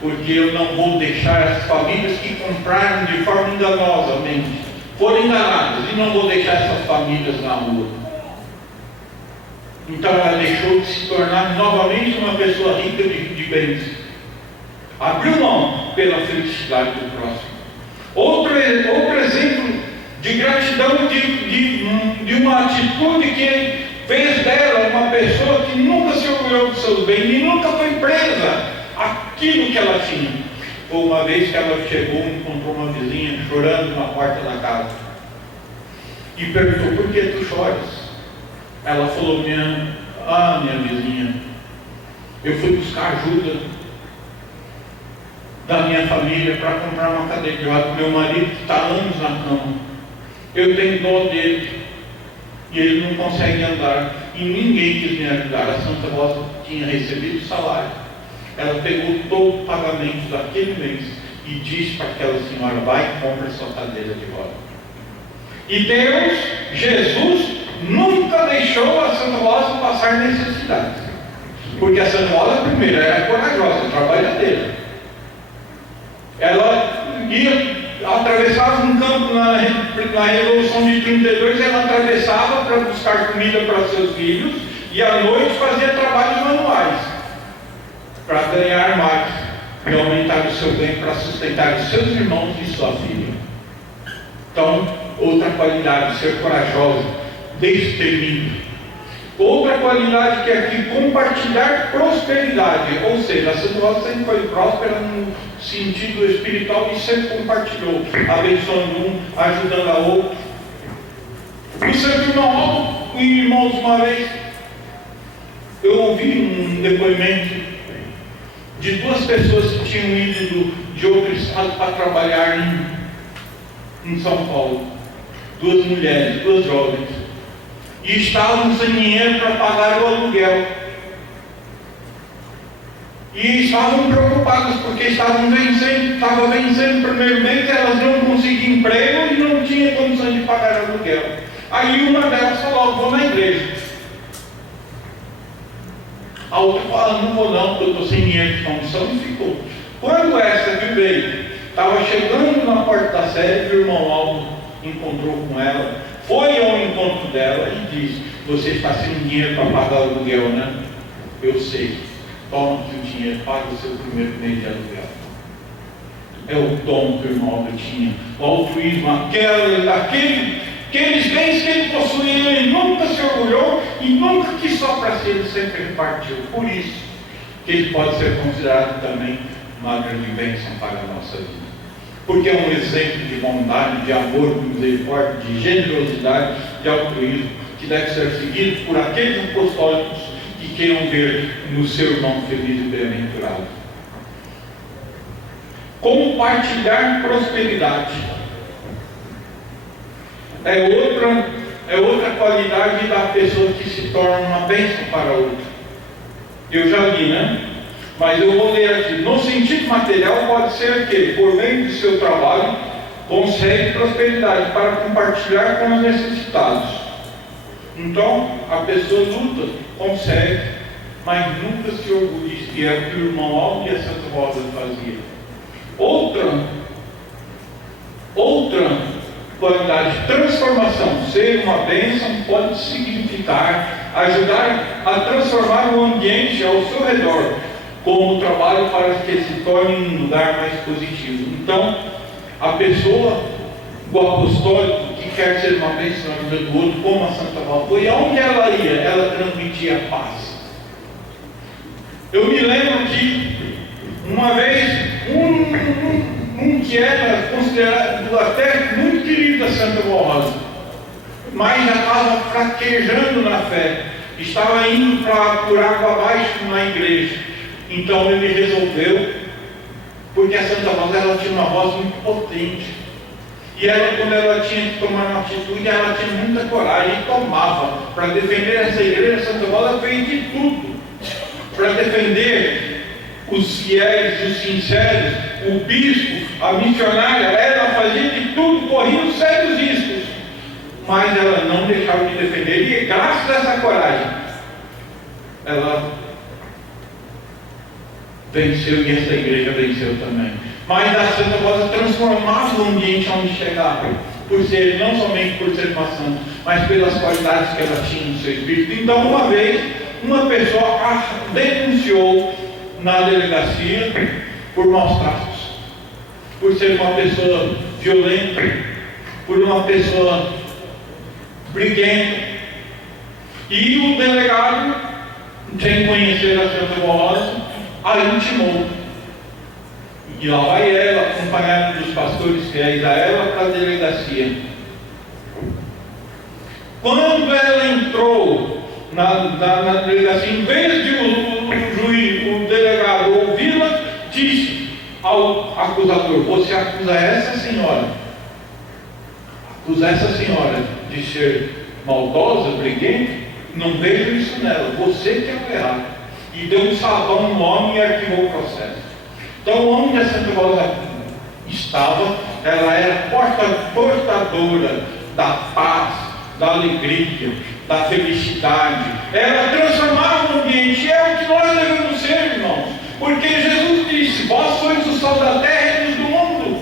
porque eu não vou deixar as famílias que compraram de forma enganosamente, foram enganadas, e não vou deixar essas famílias na rua. Então ela deixou de se tornar novamente uma pessoa rica de bens. Abriu mão pela felicidade do próximo. Outro exemplo de gratidão, de uma atitude fez dela uma pessoa que nunca se orgulhou dos seus bens e nunca foi presa aquilo que ela tinha. Foi uma vez que ela chegou e encontrou uma vizinha chorando na porta da casa e perguntou: por que tu choras? Ela falou: minha vizinha, eu fui buscar ajuda da minha família para comprar uma cadeira de rodas. Meu marido está há anos na cama, eu tenho dó dele e ele não consegue andar e ninguém quis me ajudar. A Santa Rosa tinha recebido o salário, ela pegou todo o pagamento daquele mês e disse para aquela senhora: vai e compra sua cadeira de rodas. E Deus, Jesus, nunca deixou a Santa Rosa passar necessidades, porque a Santa Rosa, primeiro, era corajosa, trabalhadeira. Ela atravessava um campo na Revolução de 32, ela atravessava para buscar comida para seus filhos e à noite fazia trabalhos manuais para ganhar mais e aumentar o seu bem para sustentar os seus irmãos e sua filha. Então, outra qualidade, ser corajosa, destemido. Outra qualidade que é aqui, compartilhar prosperidade, ou seja, a Santa Rosa sempre foi próspera no sentido espiritual e sempre compartilhou, abençoando um, ajudando a outro. O seu irmão, irmãos, uma vez eu ouvi um depoimento de duas pessoas que tinham ido de outro estado para trabalhar em São Paulo, duas mulheres, duas jovens, e estavam sem dinheiro para pagar o aluguel. E estavam preocupadas porque estava vencendo o primeiro mês, elas não conseguiam emprego e não tinham condição de pagar o aluguel. Aí uma delas falou: vou na igreja. A outra falou: não vou não, porque eu estou sem dinheiro de condição, e ficou. Quando essa que veio, estava chegando na porta da sede, o irmão Aldo encontrou com ela, foi ao encontro dela e disse: você está sem dinheiro para pagar o aluguel, né? Eu sei. Toma aqui o dinheiro, paga o seu primeiro mês de aluguel. É o dom que o irmão Aldo tinha, o altruísmo, aqueles bens que ele possuía, ele nunca se orgulhou e nunca quis só para si, ele sempre repartiu. Por isso que ele pode ser considerado também uma grande bênção para a nossa vida, porque é um exemplo de bondade, de amor, de misericórdia, de generosidade, de altruísmo, que deve ser seguido por aqueles apostólicos que queiram ver no seu irmão feliz e bem-aventurado. Compartilhar prosperidade é outra qualidade da pessoa que se torna uma bênção para outra. Eu já li, né? Mas eu vou ler aqui. No sentido material, pode ser que, por meio do seu trabalho, consegue prosperidade para compartilhar com os necessitados. Então, a pessoa luta, consegue, mas nunca se orgulha, que é o que o irmão Aldo e a Santa Rosa fazia. Outra qualidade, transformação. Ser uma bênção pode significar ajudar a transformar o ambiente ao seu redor, como trabalho para que se torne um lugar mais positivo. Então, a pessoa, o apostólico, que quer ser uma bênção na vida do outro, como a Santa Rosa foi, aonde ela ia, ela transmitia paz. Eu me lembro que uma vez um que era considerado até muito querido da Santa Rosa, mas já estava fraquejando na fé, estava indo por água abaixo na igreja. Então ele resolveu, porque a Santa Rosa ela tinha uma voz muito potente, e ela, quando ela tinha que tomar uma atitude, ela tinha muita coragem e tomava. Para defender essa igreja, a Santa Rosa fez de tudo para defender os fiéis, os sinceros, o bispo, a missionária. Ela fazia de tudo, corria os sérios riscos, mas ela não deixava de defender, e graças a essa coragem ela venceu, e essa igreja venceu também. Mas a Santa Rosa transformava o ambiente onde chegava, por ser, não somente por ser uma santa, mas pelas qualidades que ela tinha no seu espírito. Então, uma vez, uma pessoa a denunciou na delegacia por maus tratos, por ser uma pessoa violenta, por uma pessoa briguenta. E o delegado, sem conhecer a Santa Rosa, a intimou. E lá vai ela, acompanhada dos pastores fiéis a ela, para a delegacia. Quando ela entrou na delegacia, em vez de o delegado ouvi-la, disse ao acusador: você acusa essa senhora de ser maldosa, briguente? Não vejo isso nela, você que é o errado. E deu um sabão no homem e arquivou o processo. Então, onde a Santa Rosa estava, ela era portadora da paz, da alegria, da felicidade. Ela transformava o ambiente. É o que nós devemos ser, irmãos. Porque Jesus disse: vós sois o sal da terra e luz do mundo.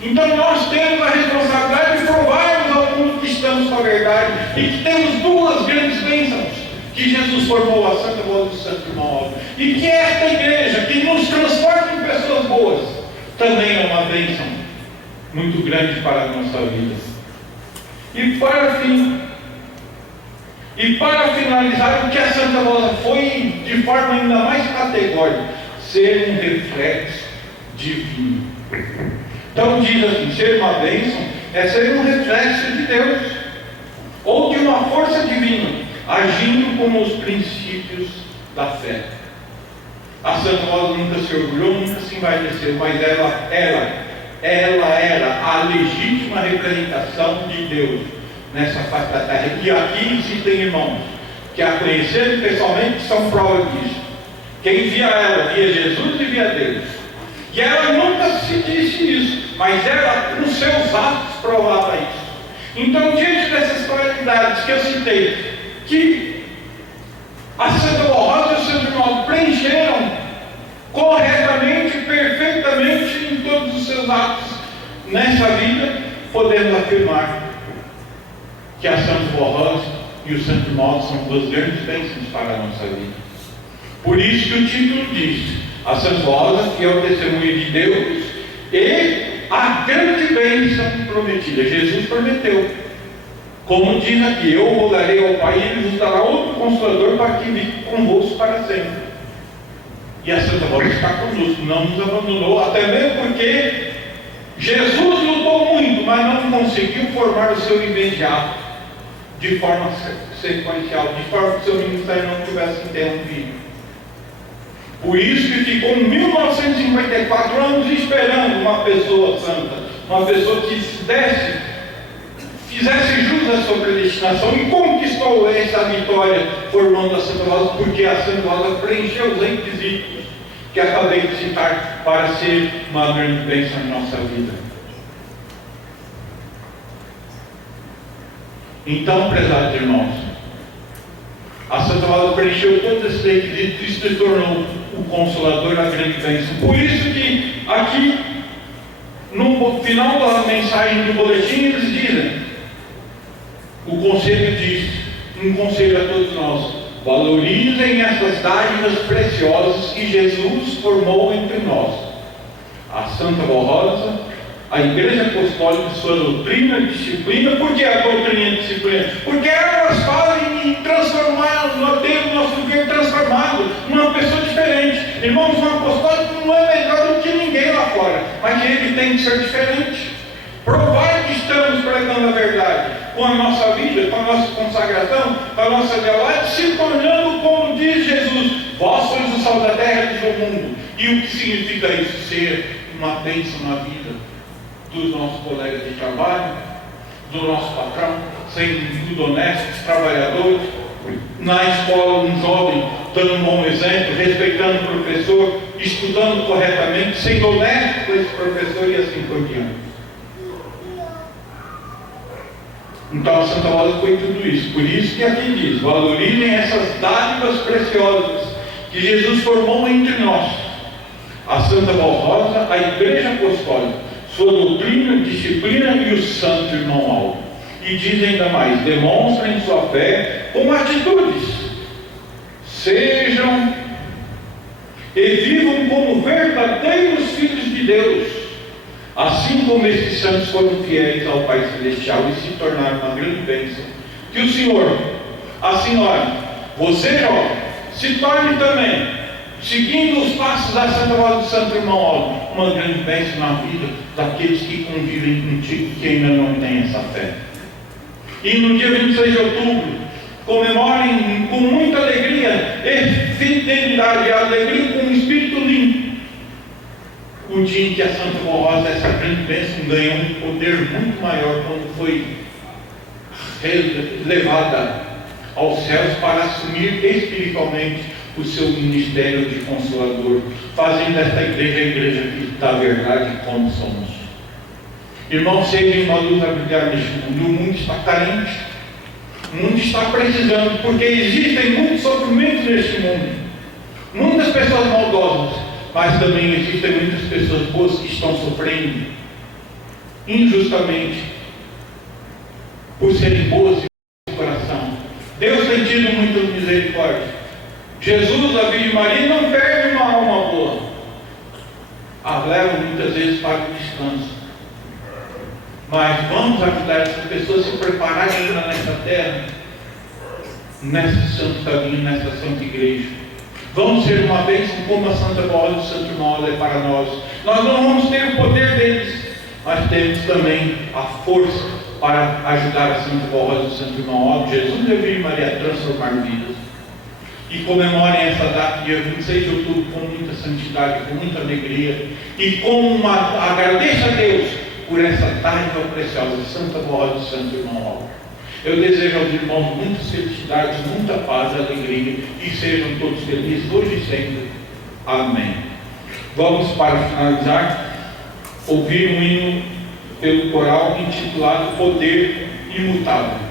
Então nós temos a responsabilidade de provarmos ao mundo que estamos com a verdade e que temos duas grandes bênçãos que Jesus formou, a Santa Rosa do Santo Irmão Aldo, e que esta igreja, que nos transforma em pessoas boas, também é uma bênção muito grande para a nossa vida. E para finalizar, o que a Santa Rosa foi de forma ainda mais categórica: ser um reflexo divino. Então diz assim: ser uma bênção é ser um reflexo de Deus, ou de uma força divina, agindo como os princípios da fé. A Santa Rosa nunca se orgulhou, nunca se envaideceu, mas ela era a legítima representação de Deus nessa face da terra. E aqui existem irmãos que a conheceram pessoalmente, são prova disso. Quem via ela, via Jesus e via Deus. E ela nunca se disse isso, mas ela, nos seus atos, provava isso. Então, diante dessas qualidades que eu citei, que a Santa Rosa e o Santo Irmão preencheram corretamente, perfeitamente em todos os seus atos nessa vida, podemos afirmar que a Santa Rosa e o Santo Irmão são duas grandes bênçãos para a nossa vida. Por isso que o título diz: a Santa Rosa, que é o testemunho de Deus, e a grande bênção prometida. Jesus prometeu, como diz aqui: eu rogarei ao Pai e Ele vos dará outro Consolador para que fique convosco para sempre. E a Santa Rosa está conosco, não nos abandonou, até mesmo porque Jesus lutou muito, mas não conseguiu formar o seu imediato de forma sequencial, de forma que o seu ministério não tivesse interrompido. Por isso que ficou 1954 anos esperando uma pessoa santa, uma pessoa que fizesse jus à sua predestinação, e conquistou essa vitória formando a Santa Rosa, porque a Santa Rosa preencheu os requisitos que acabei de citar para ser uma grande bênção em nossa vida. Então, prezados irmãos, a Santa Rosa preencheu todos esses requisitos e se tornou o Consolador, a grande bênção. Por isso que aqui, no final da mensagem do boletim, eles dizem, o conselho diz, um conselho a todos nós: valorizem essas dádivas preciosas que Jesus formou entre nós. A Santa Rosa, a Igreja Apostólica, sua doutrina e disciplina. Por que a doutrina e disciplina? Porque elas fazem transformar, ter o nosso viver transformado numa pessoa diferente. Irmãos, um apostólico não é melhor do que ninguém lá fora, mas ele tem que ser diferente. Provar que estamos pregando a verdade com a nossa vida, com a nossa consagração, com a nossa lealdade, se tornando, como diz Jesus: vós sois o sal da terra e do mundo. E o que significa isso? Ser uma bênção na vida dos nossos colegas de trabalho, do nosso patrão, sendo tudo honestos, trabalhadores, na escola, um jovem dando um bom exemplo, respeitando o professor, estudando corretamente, sendo honesto com esse professor e assim por diante. Então a Santa Rosa foi tudo isso. Por isso que aqui diz: valorizem essas dádivas preciosas que Jesus formou entre nós. A Santa Rosa, a Igreja Apostólica, sua doutrina, disciplina e o Santo Irmão Aldo. E diz ainda mais: demonstrem sua fé com atitudes, sejam e vivam como verdadeiros filhos de Deus, assim como esses santos foram fiéis ao Pai Celestial e se tornaram uma grande bênção. Que o Senhor, Assim, olha, você jovem, se torne também, seguindo os passos da Santa Voz do Santo Irmão Olmo, uma grande bênção na vida daqueles que convivem contigo, que ainda não têm essa fé. E no dia 26 de outubro, comemorem com muita alegria, fidelidade e alegria, com um espírito limpo, o dia em que a Santa Rosa, essa grande bênção, ganhou um poder muito maior quando foi levada aos céus para assumir espiritualmente o seu ministério de Consolador, fazendo esta igreja a igreja da verdade como somos. Irmãos, sejam uma luz a brilhar neste mundo. O mundo está carente, o mundo está precisando, porque existem muitos sofrimentos neste mundo, muitas pessoas maldosas, mas também existem muitas pessoas boas que estão sofrendo injustamente por serem boas de coração. Deus tem tido muita misericórdia. Jesus, a Virgem Maria, não perde uma alma boa, as levam muitas vezes para o descanso. Mas vamos ajudar essas pessoas a se prepararem ainda nessa terra, nessa santa caminho, nessa santa igreja. Vamos ser uma bênção como a Santa Voz do Santo Irmão é para nós. Nós não vamos ter o poder deles, mas temos também a força para ajudar a Santa Voz do Santo Irmão, Jesus e a Virgem Maria, a transformar vidas. E comemorem essa data, dia 26 de outubro, com muita santidade, com muita alegria, e agradeça a Deus por essa dádiva preciosa, Santa Voz do Santo Irmão. Eu desejo aos irmãos muitas felicidades, muita paz e alegria, e sejam todos felizes hoje e sempre. Amém. Vamos, para finalizar, ouvir um hino pelo coral intitulado Poder Imutável.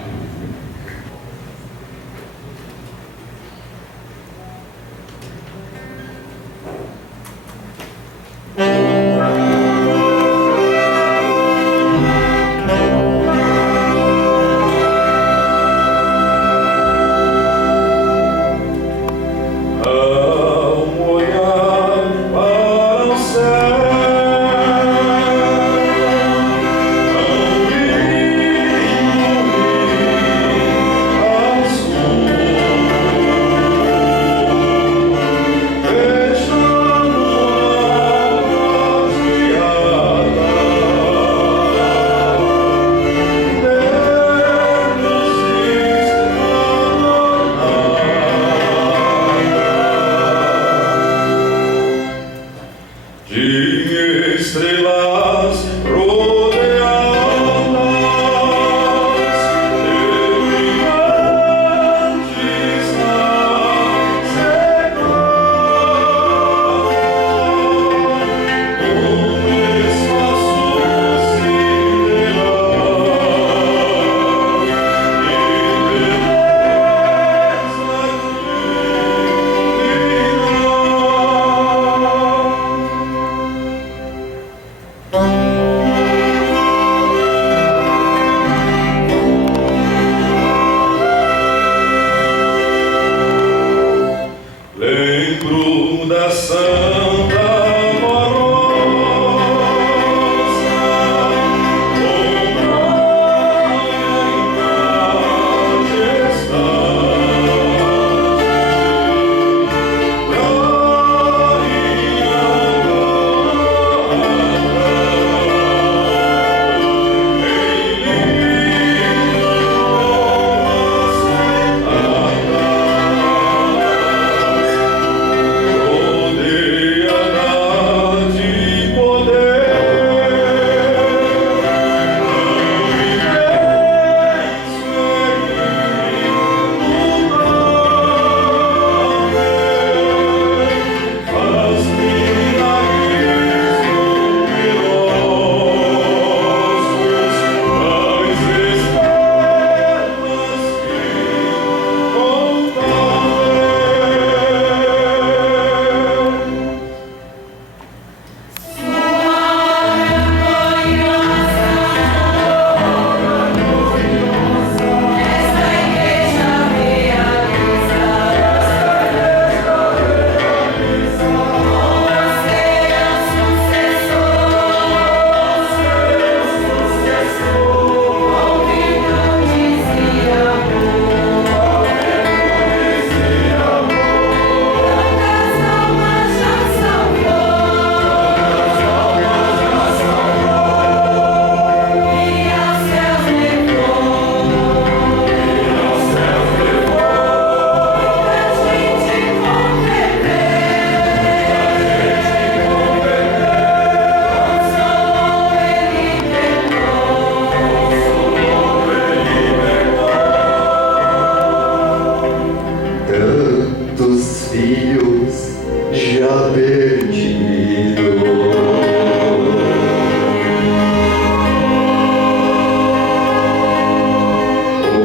já perdido.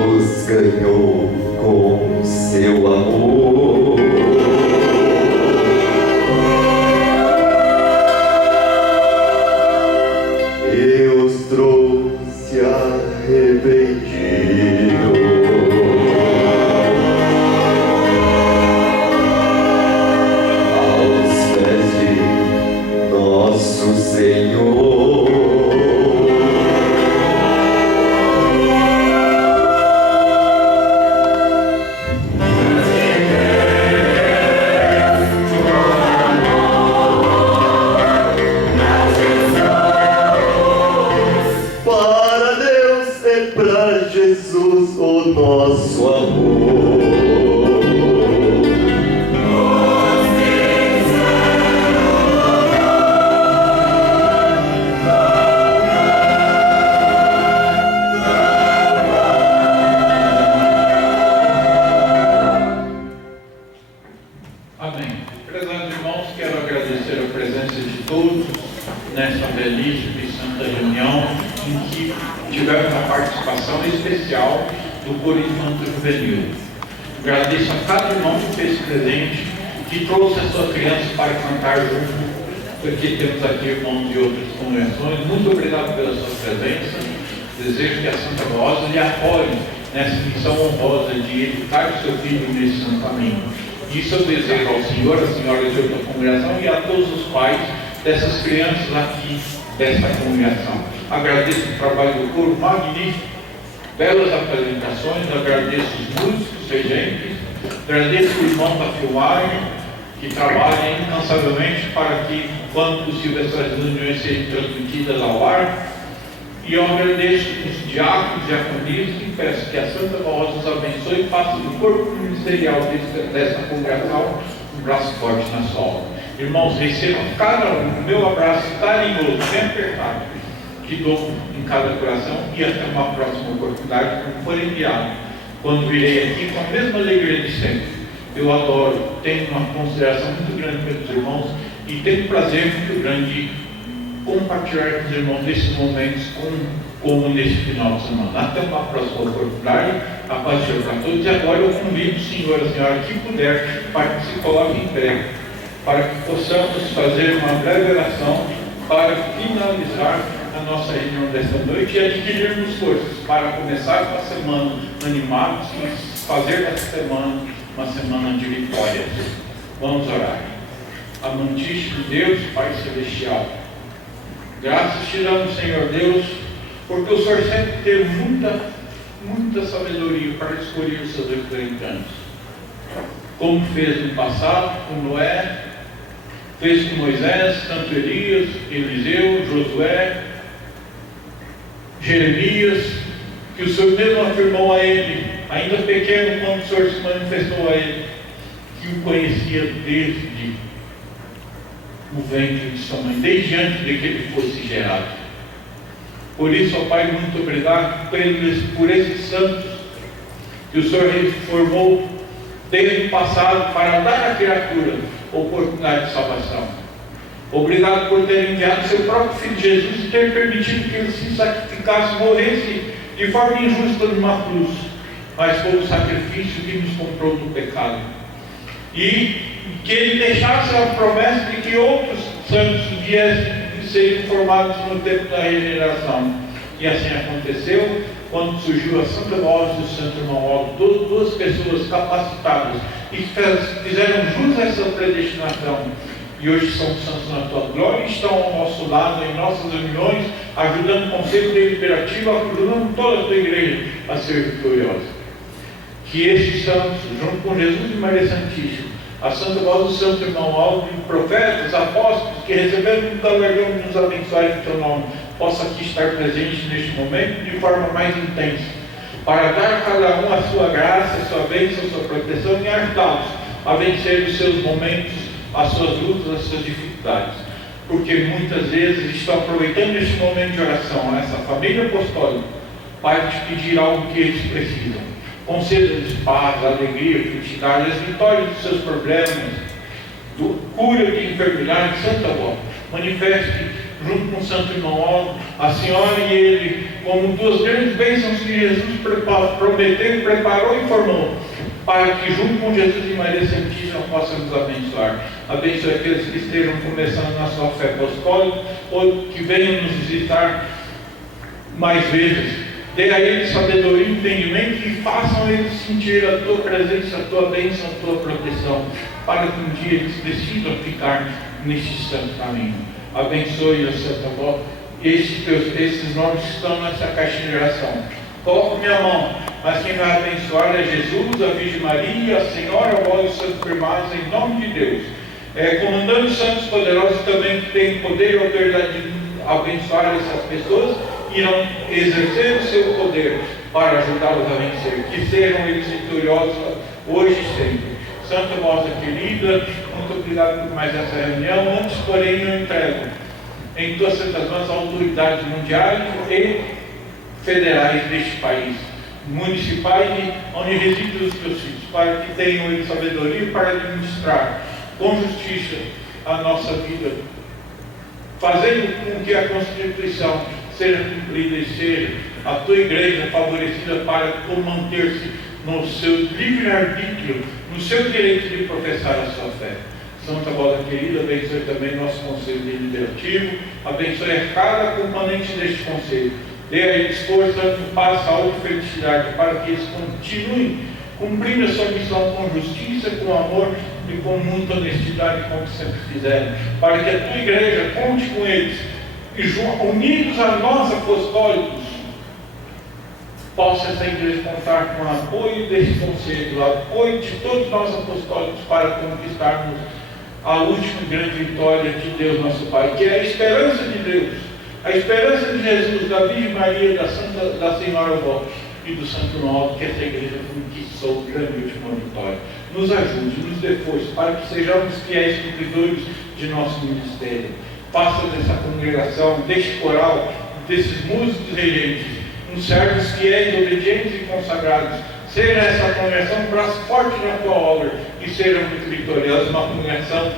Os ganhou com seu amor. E os trouxe arrependido aos pés de nosso Senhor. Para Deus e para Jesus o nosso amor. Amém. Prezados irmãos, quero agradecer a presença de todos nessa belíssima e santa reunião em que tivemos a participação especial do coro infanto juvenil. Agradeço a cada irmão que fez presente, que trouxe a sua criança para cantar junto, porque temos aqui irmãos de outras congregações. Muito obrigado pela sua presença. Desejo que a Santa Rosa lhe apoie nessa missão honrosa de educar o seu filho nesse santo caminho. Isso eu desejo ao Senhor, às senhoras de outra congregação e a todos os pais dessas crianças aqui desta congregação. Agradeço o trabalho do coro magnífico, belas apresentações, agradeço os músicos, regentes, agradeço o irmão da filmagem, que trabalha incansavelmente para que, quando possível, essas reuniões sejam transmitidas ao ar. E eu agradeço os diáconos e diaconistas e peço que a Santa Rosa os abençoe e faça do corpo ministerial desta congregação um braço forte na sua obra. Irmãos, recebam cada um o meu abraço carinhoso, bem apertado, que dou em cada coração, e até uma próxima oportunidade, como for enviado, quando virei aqui com a mesma alegria de sempre. Eu adoro, tenho uma consideração muito grande pelos irmãos e tenho um prazer muito grande compartilhar com os irmãos desses momentos como nesse final de semana. Até uma próxima oportunidade. A paz de Deus para todos. E agora eu convido o senhor, a senhora que puder, para que se coloque em pé, para que possamos fazer uma breve oração para finalizar a nossa reunião desta noite e adquirirmos forças para começar a semana animados e fazer dessa semana uma semana de vitórias. Vamos orar. Amantíssimo Deus, Pai Celestial, graças te damos, Senhor Deus, porque o Senhor sempre teve muita sabedoria para escolher os seus representantes. Como fez no passado com Noé, fez com Moisés, tanto Elias, Eliseu, Josué, Jeremias, que o Senhor mesmo afirmou a ele, ainda pequeno, quando o Senhor se manifestou a ele, que o conhecia desde o ventre de sua mãe, desde antes de que ele fosse gerado. Por isso, ó Pai, muito obrigado por esses santos que o Senhor reformou desde o passado para dar à criatura oportunidade de salvação. Obrigado por ter enviado seu próprio Filho Jesus e ter permitido que ele se sacrificasse, morresse de forma injusta numa cruz, mas foi o sacrifício que nos comprou do pecado. E que ele deixasse a promessa de que outros santos viessem a serem formados no tempo da regeneração. E assim aconteceu quando surgiu a Santa Rosa e o Santo Irmão Aldo, duas pessoas capacitadas e que fizeram jus a essa predestinação. E hoje são santos na tua glória e estão ao nosso lado em nossas reuniões, ajudando o Conselho Deliberativo, ajudando toda a tua igreja a ser vitoriosa. Que estes santos, junto com Jesus e Maria Santíssima, a Santa Rosa, o Santo Irmão Aldo, profetas, apóstolos, que receberam um galardão de nos abençoar em teu nome, possa aqui estar presente neste momento de forma mais intensa, para dar a cada um a sua graça, a sua bênção, a sua proteção e ajudá-los a vencer os seus momentos, as suas lutas, as suas dificuldades. Porque muitas vezes estão aproveitando este momento de oração, essa família apostólica, para te pedir algo que eles precisam. Conceda-lhes paz, alegria, felicidade, as vitórias dos seus problemas, cura de enfermidade. Santa Avó, manifeste junto com o Santo Irmão Aldo, a senhora e ele, como duas grandes bênçãos que Jesus prometeu, preparou e formou, para que junto com Jesus e Maria Santíssima possa nos abençoar. Abençoe aqueles que estejam começando na sua fé apostólica, ou que venham nos visitar mais vezes. Dê a eles sabedoria e entendimento e façam eles sentir a tua presença, a tua bênção, a tua proteção, para que um dia eles decidam ficar neste santo caminho. Abençoe a Santa Avó, esses nomes que estão nessa caixinha de oração. Coloco minha mão, mas quem vai abençoar é Jesus, a Virgem Maria, a Senhora, a Avó e os Santos Irmãos, em nome de Deus. Comandando os santos poderosos também que têm poder e autoridade de abençoar essas pessoas, irão exercer o seu poder para ajudá-los a vencer. Que sejam eles vitoriosos hoje e sempre. Santa Vossa querida, muito obrigado por mais essa reunião. Antes, porém, eu entrego em tuas santas mãos autoridades mundiais e federais deste país, municipais e onde residem os teus filhos, para que tenham eles sabedoria para administrar com justiça a nossa vida, fazendo com que a Constituição seja cumprida e seja a tua igreja favorecida para manter-se no seu livre-arbítrio, no seu direito de professar a sua fé. Santa Vossa querida, abençoe também nosso Conselho Deliberativo, abençoe a cada componente deste Conselho, dê a eles força, paz, saúde e felicidade, para que eles continuem cumprindo a sua missão com justiça, com amor e com muita honestidade, como sempre fizeram, para que a tua igreja conte com eles e unidos a nós apostólicos, possa essa igreja contar com o apoio desse conselho, o apoio de todos nós apostólicos para conquistarmos a última grande vitória de Deus nosso Pai, que é a esperança de Deus, a esperança de Jesus, da Virgem Maria, da Senhora Avó e do Santo Irmão, que essa igreja conquistou grande última vitória. Nos ajude, nos dê força, para que sejamos fiéis cumpridores de nosso ministério. Faça dessa congregação, deste coral, desses músicos regentes, uns servos fiéis, obedientes e consagrados. Seja essa congregação um braço forte na tua obra e seja muito vitoriosa, uma congregação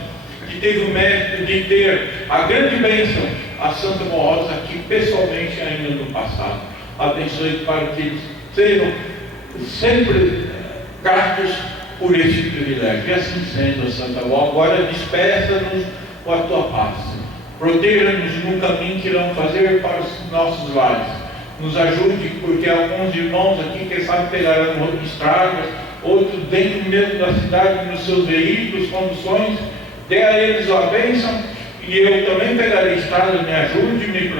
que teve o mérito de ter a grande bênção, a Santa Rosa, aqui pessoalmente ainda no passado. Abençoe para que eles sejam sempre gratos por este privilégio. E assim sendo, Santa Avó, agora despeça-nos com a tua paz. Proteja-nos no caminho que irão fazer para os nossos lares. Nos ajude, porque alguns irmãos aqui, quem sabe, pegarão estradas, outros dentro mesmo da cidade, nos seus veículos, conduções. Dê a eles a bênção, e eu também pegarei estradas. Me ajude, me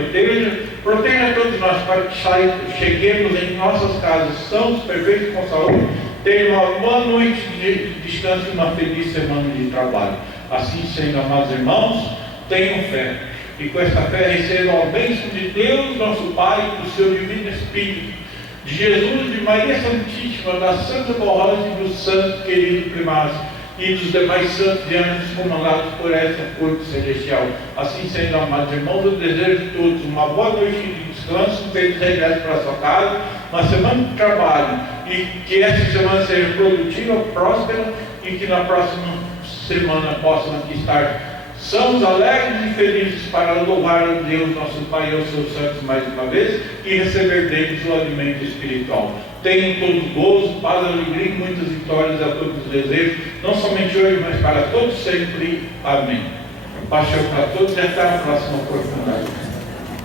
proteja todos nós, para que cheguemos em nossas casas sãos, perfeitos, com saúde, tenham uma boa noite de descanso e uma feliz semana de trabalho. Assim sendo, amados irmãos, tenham fé, e com esta fé recebam a bênção de Deus, nosso Pai, do seu Divino Espírito, de Jesus, de Maria Santíssima, da Santa Rosa e do Santo querido Primaz, e dos demais santos e anjos comandados por essa corte celestial. Assim sendo, amados irmãos, eu desejo a todos uma boa noite de descanso, um feliz regresso para a sua casa, uma semana de trabalho, e que essa semana seja produtiva, próspera, e que na próxima semana possam aqui estar sãos, alegres e felizes para louvar a Deus, nosso Pai e aos seus santos mais uma vez e receber deles o alimento espiritual. Tenham todos gozo, paz, alegria e muitas vitórias a todos os desejos, não somente hoje, mas para todos sempre. Amém. Paz para todos e até a próxima oportunidade.